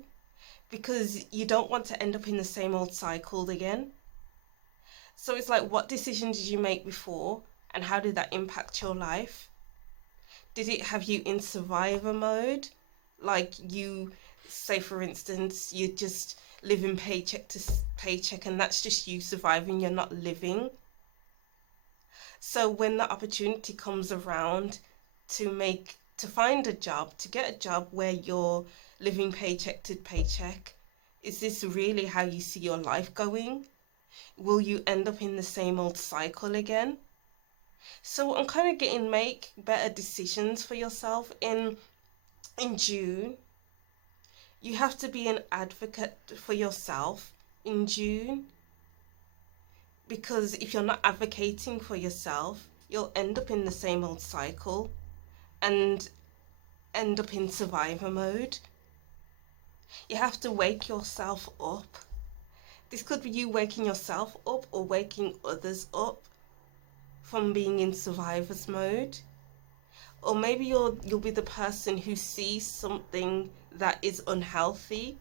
because you don't want to end up in the same old cycle again. So it's like, what decision did you make before, and how did that impact your life? Did it have you in survivor mode? Like, you, say for instance, you're just living paycheck to paycheck, and that's just you surviving, you're not living. So when the opportunity comes around to make to find a job, to get a job where you're living paycheck to paycheck. Is this really how you see your life going? Will you end up in the same old cycle again? So I'm kind of getting, make better decisions for yourself in June. You have to be an advocate for yourself in June, because if you're not advocating for yourself, you'll end up in the same old cycle and end up in survivor mode. You have to wake yourself up. This could be you waking yourself up or waking others up from being in survivor's mode. Or maybe you'll be the person who sees something that is unhealthy,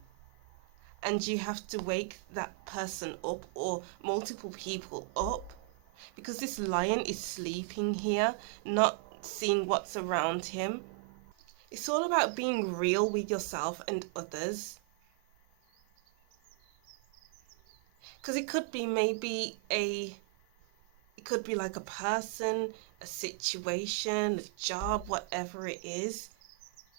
and you have to wake that person up or multiple people up, because this lion is sleeping here, not seeing what's around him. It's all about being real with yourself and others. Because it could be it could be like a person, a situation, a job, whatever it is.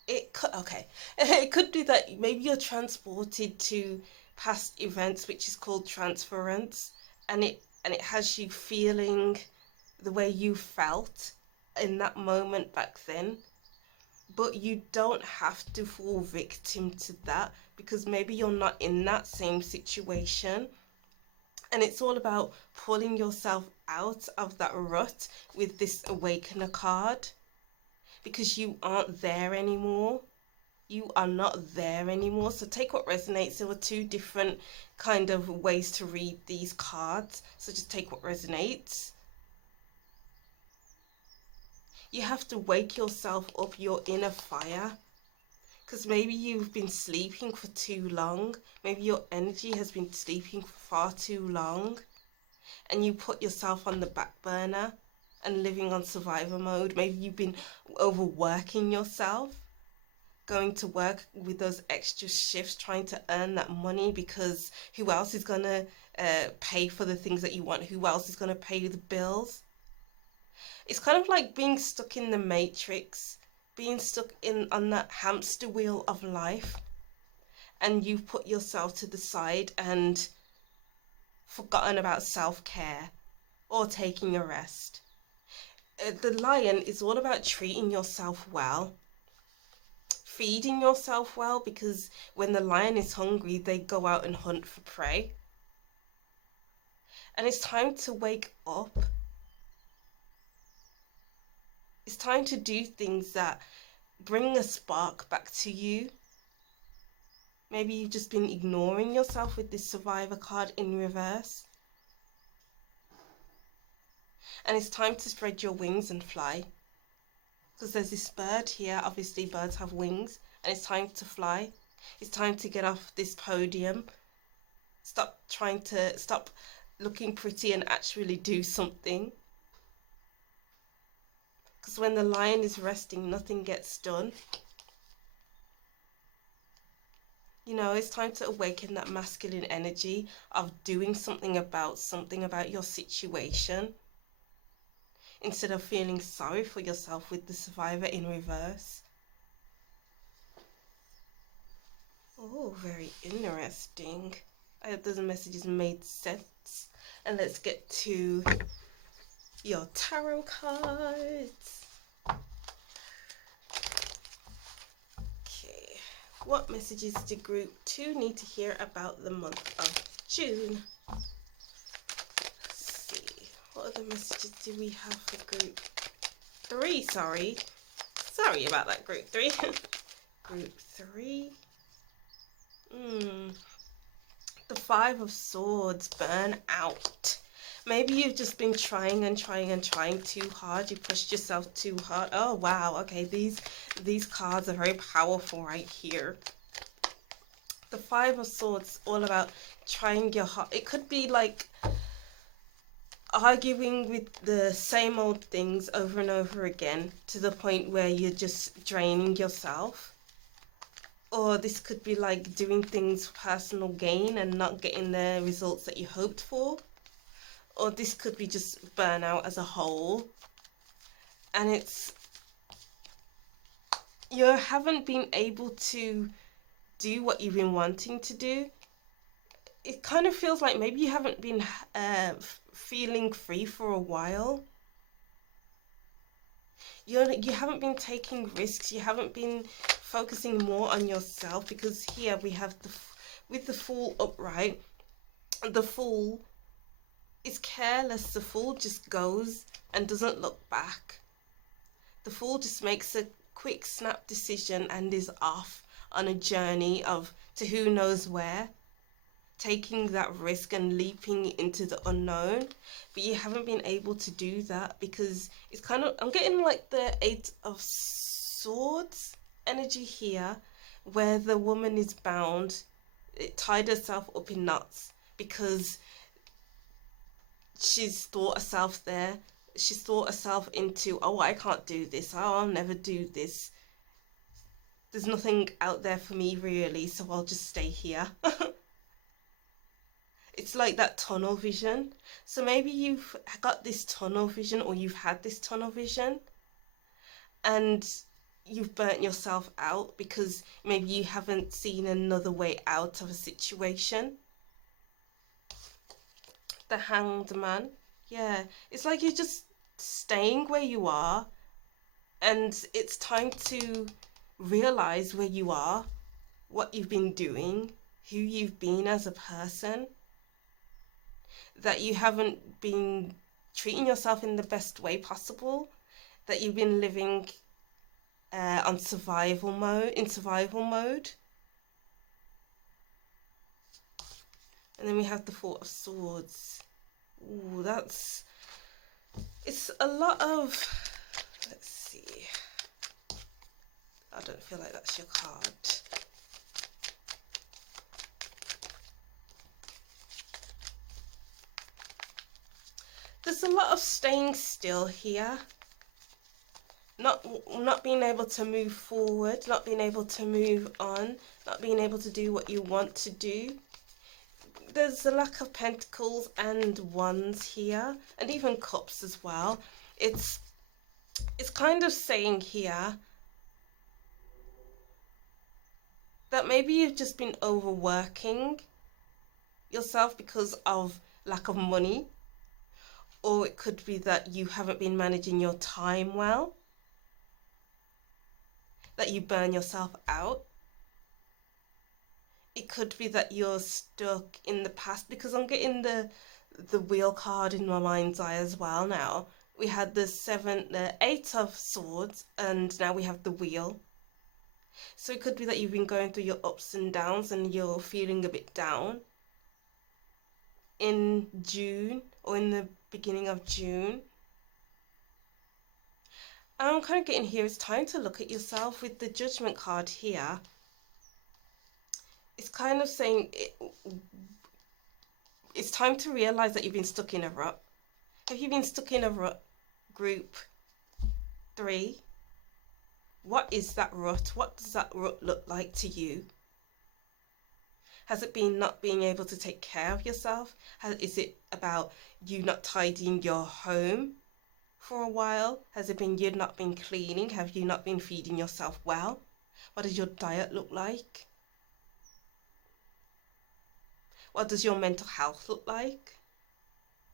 It could, okay, it could be that maybe you're transported to past events, which is called transference, and it has you feeling the way you felt in that moment back then. But you don't have to fall victim to that, because maybe you're not in that same situation. And it's all about pulling yourself out of that rut with this Awakener card, because you aren't there anymore. You are not there anymore. So take what resonates. There were two different kind of ways to read these cards. So just take what resonates. You have to wake yourself up, your inner fire. Because maybe you've been sleeping for too long. Maybe your energy has been sleeping for far too long. And you put yourself on the back burner and living on survivor mode. Maybe you've been overworking yourself, going to work with those extra shifts, trying to earn that money, because who else is going to pay for the things that you want? Who else is going to pay the bills? It's kind of like being stuck in the matrix, being stuck on that hamster wheel of life, and you've put yourself to the side and forgotten about self-care or taking a rest. The lion is all about treating yourself well, feeding yourself well, because when the lion is hungry, they go out and hunt for prey. And it's time to wake up. It's time to do things that bring a spark back to you. Maybe you've just been ignoring yourself with this survivor card in reverse. And it's time to spread your wings and fly. Because there's this bird here. Obviously birds have wings. And it's time to fly. It's time to get off this podium. Stop looking pretty and actually do something. Because when the lion is resting, nothing gets done. You know, it's time to awaken that masculine energy of doing something about your situation, instead of feeling sorry for yourself with the survivor in reverse. Oh, very interesting. I hope those messages made sense. And let's get to your tarot cards. Okay, what messages do group 2 need to hear about the month of June? Let's see, what other messages do we have for group 3? Sorry about that, group 3. Group 3. The 5 of Swords, burn out. Maybe you've just been trying too hard. You pushed yourself too hard. Oh wow, okay, these cards are very powerful right here. The 5 of Swords, all about trying your hard. It could be like arguing with the same old things over and over again to the point where you're just draining yourself. Or this could be like doing things for personal gain and not getting the results that you hoped for. Or this could be just burnout as a whole. And it's You haven't been able to do what you've been wanting to do. It kind of feels like maybe you haven't been feeling free for a while. You haven't been taking risks. You haven't been focusing more on yourself, because here we have with the Fool upright. The Fool is careless. The Fool just goes and doesn't look back. The Fool just makes a quick snap decision and is off on a journey to who knows where, taking that risk and leaping into the unknown. But you haven't been able to do that because it's kind of, I'm getting like the Eight of Swords energy here, where the woman is bound, it tied herself up in knots because she's thought herself there. She's thought herself into, oh, I can't do this. Oh, I'll never do this. There's nothing out there for me really, so I'll just stay here. It's like that tunnel vision. So maybe you've got this tunnel vision, or you've had this tunnel vision, and you've burnt yourself out because maybe you haven't seen another way out of a situation. The Hanged Man. Yeah, it's like you're just staying where you are, and it's time to realize where you are, what you've been doing, who you've been as a person, that you haven't been treating yourself in the best way possible, that you've been living in survival mode. And then we have the Four of Swords. Ooh, it's a lot of, let's see, I don't feel like that's your card. There's a lot of staying still here. Not being able to move forward, not being able to move on, not being able to do what you want to do. There's a lack of pentacles and wands here, and even cups as well. It's kind of saying here that maybe you've just been overworking yourself because of lack of money, or it could be that you haven't been managing your time well, that you burn yourself out. It could be that you're stuck in the past, because I'm getting the Wheel card in my mind's eye as well now. We had the Eight of Swords, and now we have the Wheel. So it could be that you've been going through your ups and downs and you're feeling a bit down in June, or in the beginning of June. I'm kind of getting here, it's time to look at yourself with the Judgment card here. It's kind of saying it's time to realize that you've been stuck in a rut. Have you been stuck in a rut, group 3? What is that rut? What does that rut look like to you? Has it been not being able to take care of yourself? Is it about you not tidying your home for a while? Has it been you not been cleaning? Have you not been feeding yourself well? What does your diet look like? What does your mental health look like?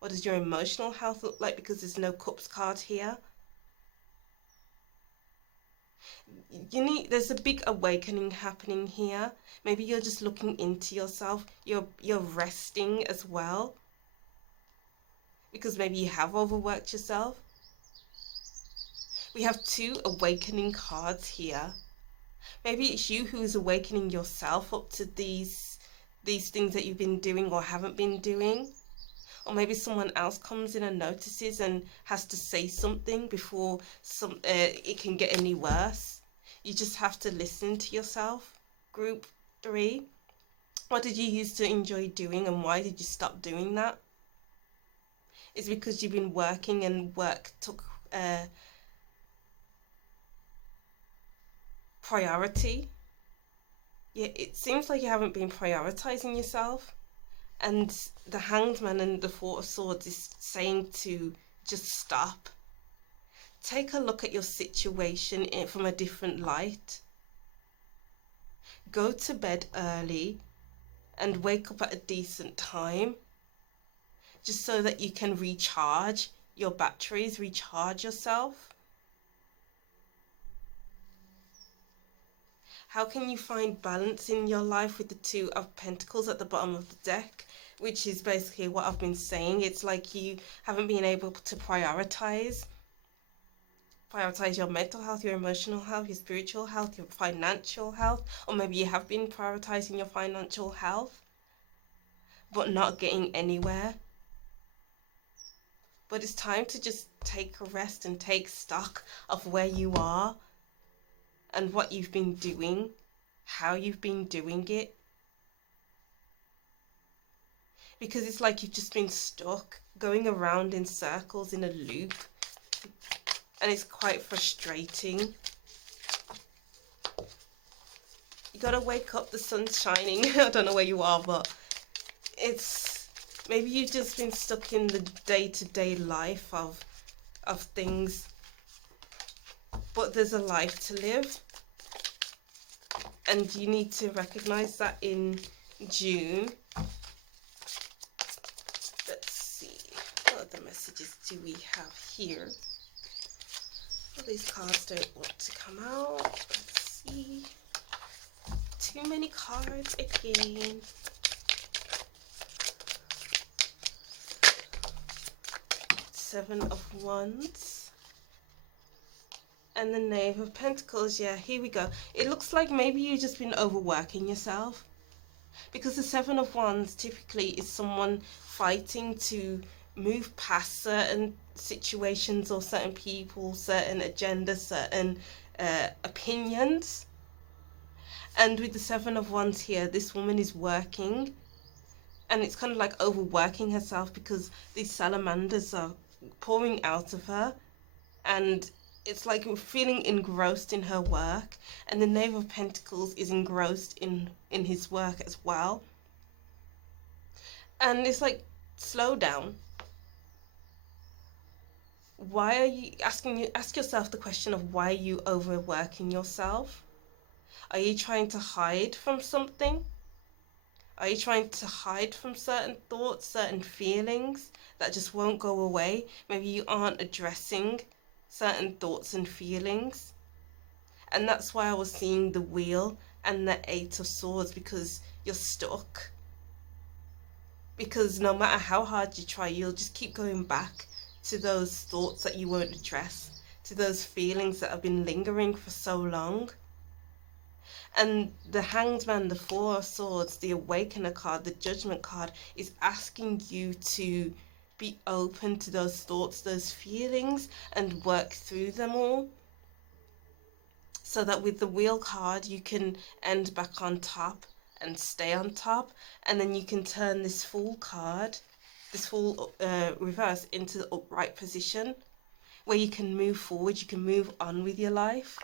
What does your emotional health look like? Because there's no Cups card here. There's a big awakening happening here. Maybe you're just looking into yourself. You're resting as well, because maybe you have overworked yourself. We have 2 awakening cards here. Maybe it's you who is awakening yourself up to these things that you've been doing or haven't been doing. Or maybe someone else comes in and notices and has to say something before it can get any worse. You just have to listen to yourself. Group 3. What did you used to enjoy doing, and why did you stop doing that? It's because you've been working, and work took priority. Yeah, it seems like you haven't been prioritizing yourself. And the Hanged Man and the Four of Swords is saying to just stop. take a look at your situation from a different light. Go to bed early and wake up at a decent time, just so that you can recharge your batteries, recharge yourself. How can you find balance in your life with the Two of Pentacles at the bottom of the deck, which is basically what I've been saying. It's like you haven't been able to prioritize your mental health, your emotional health, your spiritual health, your financial health, or maybe you have been prioritizing your financial health but not getting anywhere. But it's time to just take a rest and take stock of where you are and what you've been doing, how you've been doing it. Because it's like you've just been stuck, going around in circles in a loop. And it's quite frustrating. You gotta wake up, the sun's shining. I don't know where you are, but it's... maybe you've just been stuck in the day-to-day life of things. But there's a life to live. And you need to recognize that in June. Let's see, what other messages do we have here? Well, these cards don't want to come out. Let's see. Too many cards again. Seven of Wands. And the Knave of Pentacles. Yeah, here we go. It looks like maybe you've just been overworking yourself. Because the Seven of Wands typically is someone fighting to move past certain situations or certain people, certain agendas, certain opinions. And with the Seven of Wands here, this woman is working. And it's kind of like overworking herself because these salamanders are pouring out of her. And it's like feeling engrossed in her work, and the Knave of Pentacles is engrossed in his work as well. And it's like, slow down. Why are you ask yourself the question of why are you overworking yourself? Are you trying to hide from something? Are you trying to hide from certain thoughts, certain feelings that just won't go away? Maybe you aren't addressing certain thoughts and feelings. And that's why I was seeing the Wheel and the Eight of Swords, because you're stuck. Because no matter how hard you try, you'll just keep going back to those thoughts that you won't address, to those feelings that have been lingering for so long. And the Hanged Man, the Four of Swords, the Awakener card, the Judgment card, is asking you to be open to those thoughts, those feelings, and work through them all. So that with the Wheel card, you can end back on top and stay on top. And then you can turn this Fool card, this Fool reverse, into the upright position, where you can move forward, you can move on with your life.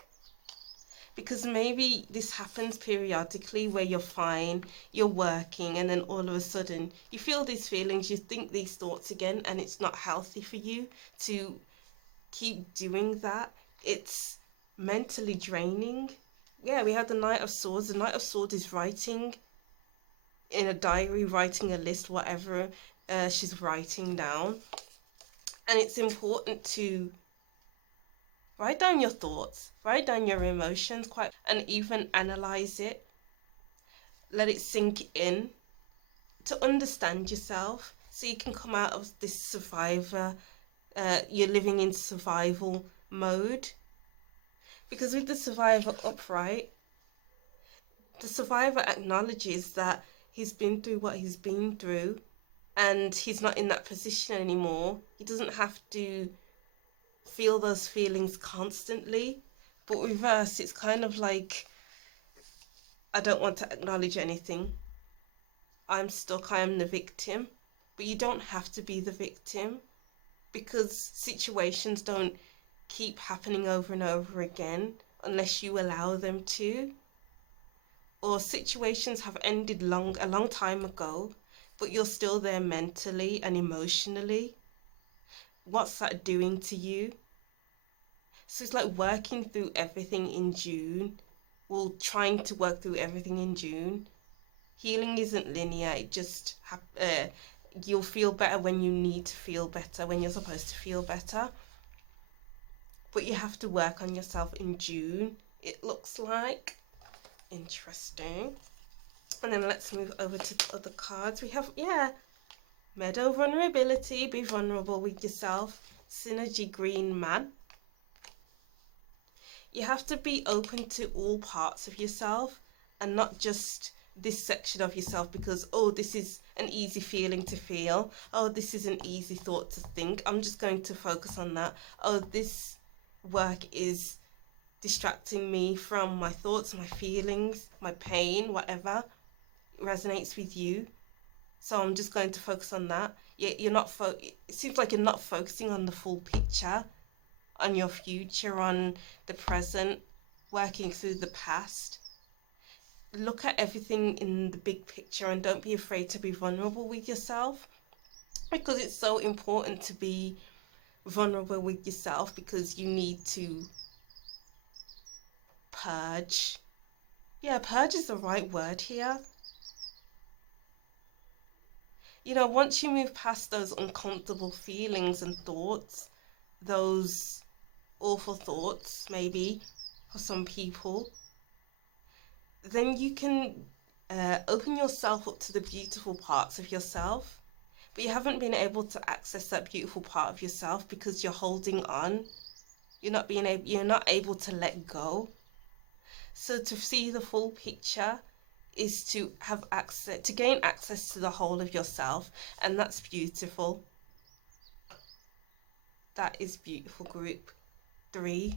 Because maybe this happens periodically where you're fine, you're working, and then all of a sudden you feel these feelings, you think these thoughts again, and it's not healthy for you to keep doing that. It's mentally draining. Yeah, we have the Knight of Swords. The Knight of Swords is writing in a diary, writing a list, whatever she's writing down. And it's important to write down your thoughts, write down your emotions, and even analyze it. Let it sink in to understand yourself, so you can come out of this survivor. You're living in survival mode. Because with the Survivor upright, the survivor acknowledges that he's been through what he's been through, and he's not in that position anymore. He doesn't have to feel those feelings constantly. But reverse, it's kind of like, I don't want to acknowledge anything. I'm stuck, I am the victim. But you don't have to be the victim, because situations don't keep happening over and over again unless you allow them to. Or situations have ended a long time ago, but you're still there mentally and emotionally. What's that doing to you? So it's like working through everything in June. Well, trying to work through everything in June. Healing isn't linear. It just you'll feel better when you need to feel better, when you're supposed to feel better. But you have to work on yourself in June, it looks like. Interesting. And then let's move over to the other cards. We have, Meadow vulnerability, be vulnerable with yourself. Synergy green man. You have to be open to all parts of yourself and not just this section of yourself because, oh, this is an easy feeling to feel. Oh, this is an easy thought to think. I'm just going to focus on that. Oh, this work is distracting me from my thoughts, my feelings, my pain, whatever resonates with you. So I'm just going to focus on that. You're not it seems like you're not focusing on the full picture, on your future, on the present, working through the past. Look at everything in the big picture and don't be afraid to be vulnerable with yourself, because it's so important to be vulnerable with yourself, because you need to purge. Yeah, purge is the right word here. You know, once you move past those uncomfortable feelings and thoughts, those awful thoughts, maybe, for some people, then you can open yourself up to the beautiful parts of yourself. But you haven't been able to access that beautiful part of yourself because you're holding on. You're not able to let go. So to see the full picture is to have access, to gain access to the whole of yourself, and that's beautiful. That is beautiful, group 3.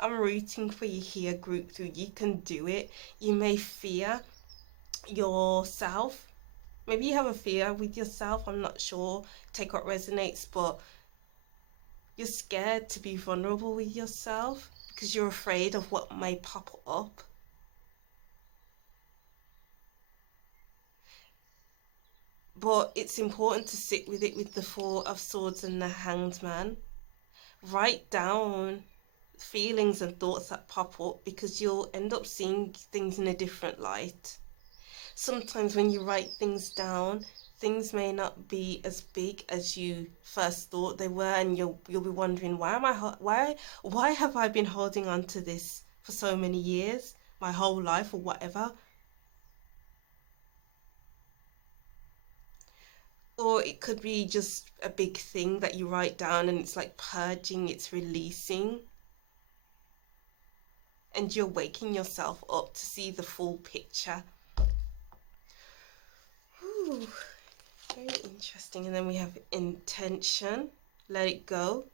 I'm rooting for you here, group 3. You can do it. You may fear yourself. Maybe you have a fear with yourself. I'm not sure. Take what resonates, but you're scared to be vulnerable with yourself because you're afraid of what may pop up. But it's important to sit with it with the Four of Swords and the Hanged Man. Write down feelings and thoughts that pop up because you'll end up seeing things in a different light. Sometimes when you write things down, things may not be as big as you first thought they were, and you'll be wondering, why have I been holding on to this for so many years, my whole life or whatever? Or it could be just a big thing that you write down and it's like purging, it's releasing. And you're waking yourself up to see the full picture. Ooh, very interesting. And then we have intention. Let it go.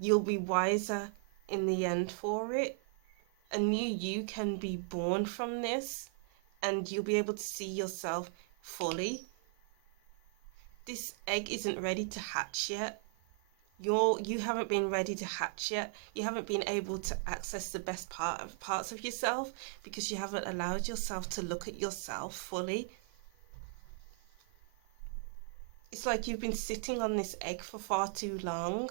You'll be wiser in the end for it. A new you can be born from this, and you'll be able to see yourself fully. This egg isn't ready to hatch yet. You haven't been ready to hatch yet. You haven't been able to access the best parts of yourself because you haven't allowed yourself to look at yourself fully. It's like you've been sitting on this egg for far too long,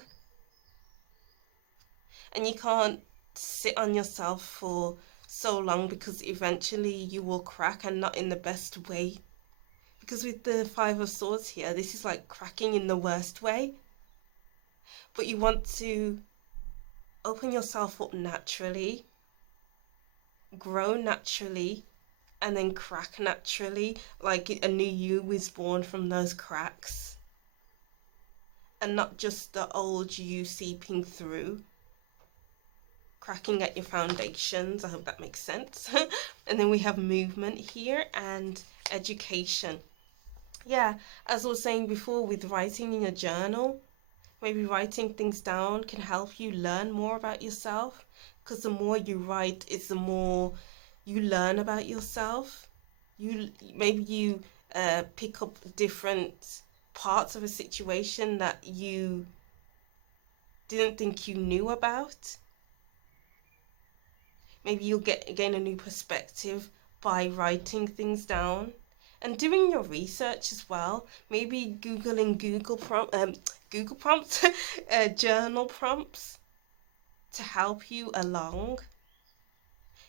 and you can't sit on yourself for so long because eventually you will crack, and not in the best way. Because with the Five of Swords here, this is like cracking in the worst way. But you want to open yourself up naturally, grow naturally, and then crack naturally, like a new you was born from those cracks. And not just the old you seeping through, cracking at your foundations. I hope that makes sense. And then we have movement here and education. Yeah, as I was saying before, with writing in your journal, maybe writing things down can help you learn more about yourself, because the more you write is the more you learn about yourself. Maybe you pick up different parts of a situation that you didn't think you knew about. Maybe you'll gain a new perspective by writing things down and doing your research as well. Maybe Google prompts, journal prompts to help you along.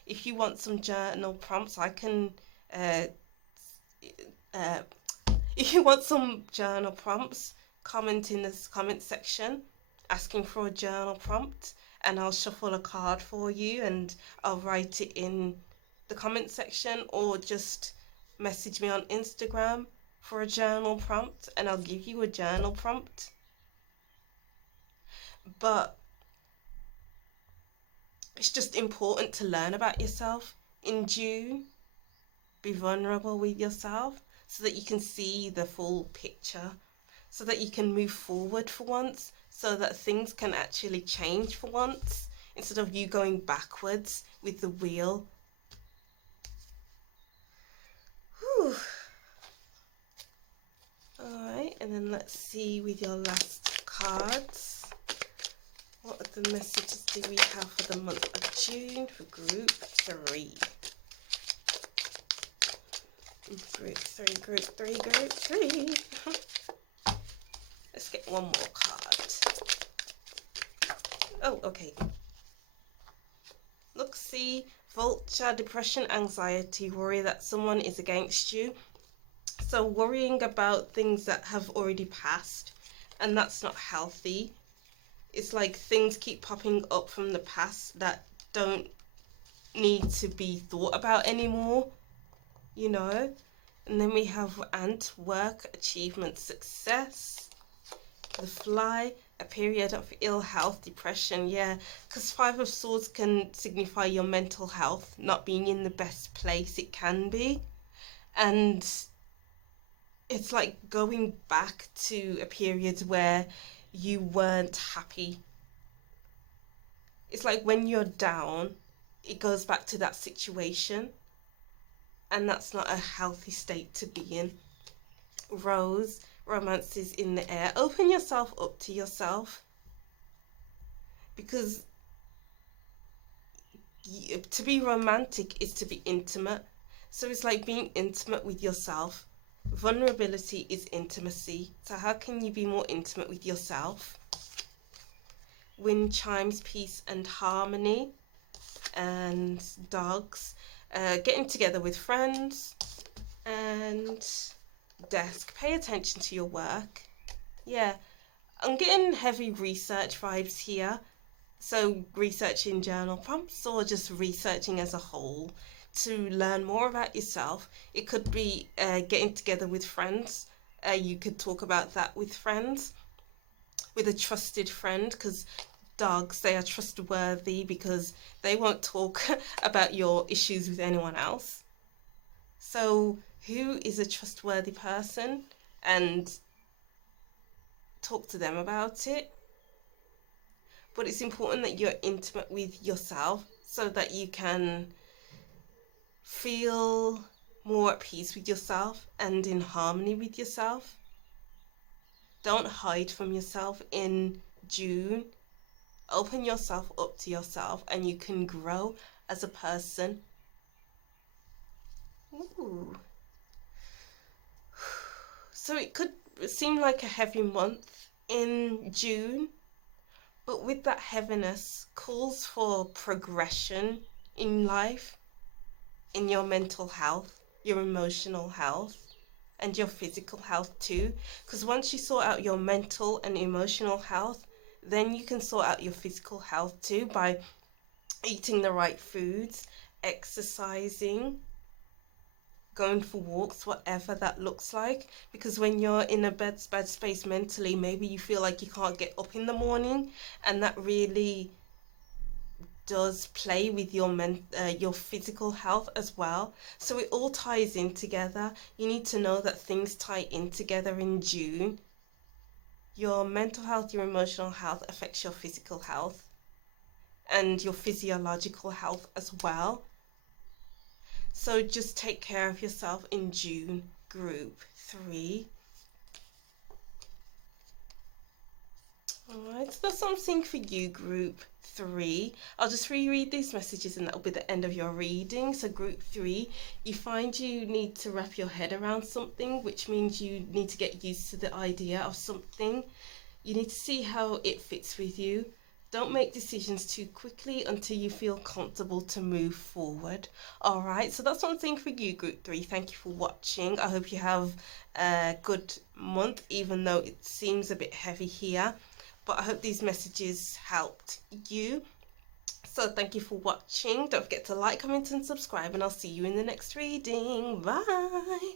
If you want some journal prompts, I can uh, uh, if you want some journal prompts, comment in this comment section asking for a journal prompt, and I'll shuffle a card for you and I'll write it in the comment section, or just message me on Instagram for a journal prompt and I'll give you a journal prompt. But it's just important to learn about yourself in June. Be vulnerable with yourself so that you can see the full picture, so that you can move forward for once, so that things can actually change for once instead of you going backwards with the wheel. Whew. Alright, and then let's see with your last cards. What are the messages do we have for the month of June for group 3? Group 3, group 3, group 3. Let's get one more card. Oh, okay. Look, see, vulture, depression, anxiety, worry that someone is against you. So worrying about things that have already passed, and that's not healthy. It's like things keep popping up from the past that don't need to be thought about anymore, you know. And then we have ant, work, achievement, success. The fly, a period of ill health, depression. Yeah, because 5 of Swords can signify your mental health not being in the best place it can be. And it's like going back to a period where you weren't happy. It's like when you're down, it goes back to that situation, and that's not a healthy state to be in. Rose, romance is in the air. Open yourself up to yourself, because to be romantic is to be intimate. So it's like being intimate with yourself. Vulnerability is intimacy. So how can you be more intimate with yourself? Wind chimes, peace and harmony. And dogs, getting together with friends. And desk, pay attention to your work. Yeah, I'm getting heavy research vibes here. So researching journal prompts, or just researching as a whole to learn more about yourself. It could be getting together with friends. You could talk about that with friends, with a trusted friend, because dogs, they are trustworthy because they won't talk about your issues with anyone else. So who is a trustworthy person, and talk to them about it. But it's important that you're intimate with yourself so that you can feel more at peace with yourself and in harmony with yourself. Don't hide from yourself in June. Open yourself up to yourself and you can grow as a person. Ooh. So it could seem like a heavy month in June, but with that heaviness calls for progression in life, in your mental health, your emotional health, and your physical health too. Because once you sort out your mental and emotional health, then you can sort out your physical health too by eating the right foods, exercising, going for walks, whatever that looks like. Because when you're in a bad space mentally, maybe you feel like you can't get up in the morning, and that really does play with your physical health as well. So it all ties in together. You need to know that things tie in together in June. Your mental health, your emotional health affects your physical health and your physiological health as well. So just take care of yourself in June, group 3. Alright, so that's something for you, group 3. I'll just reread these messages and that'll be the end of your reading. So group 3, you find you need to wrap your head around something, which means you need to get used to the idea of something. You need to see how it fits with you. Don't make decisions too quickly until you feel comfortable to move forward. All right, so that's one thing for you, Group 3. Thank you for watching. I hope you have a good month, even though it seems a bit heavy here. But I hope these messages helped you. So thank you for watching. Don't forget to like, comment, and subscribe, and I'll see you in the next reading. Bye.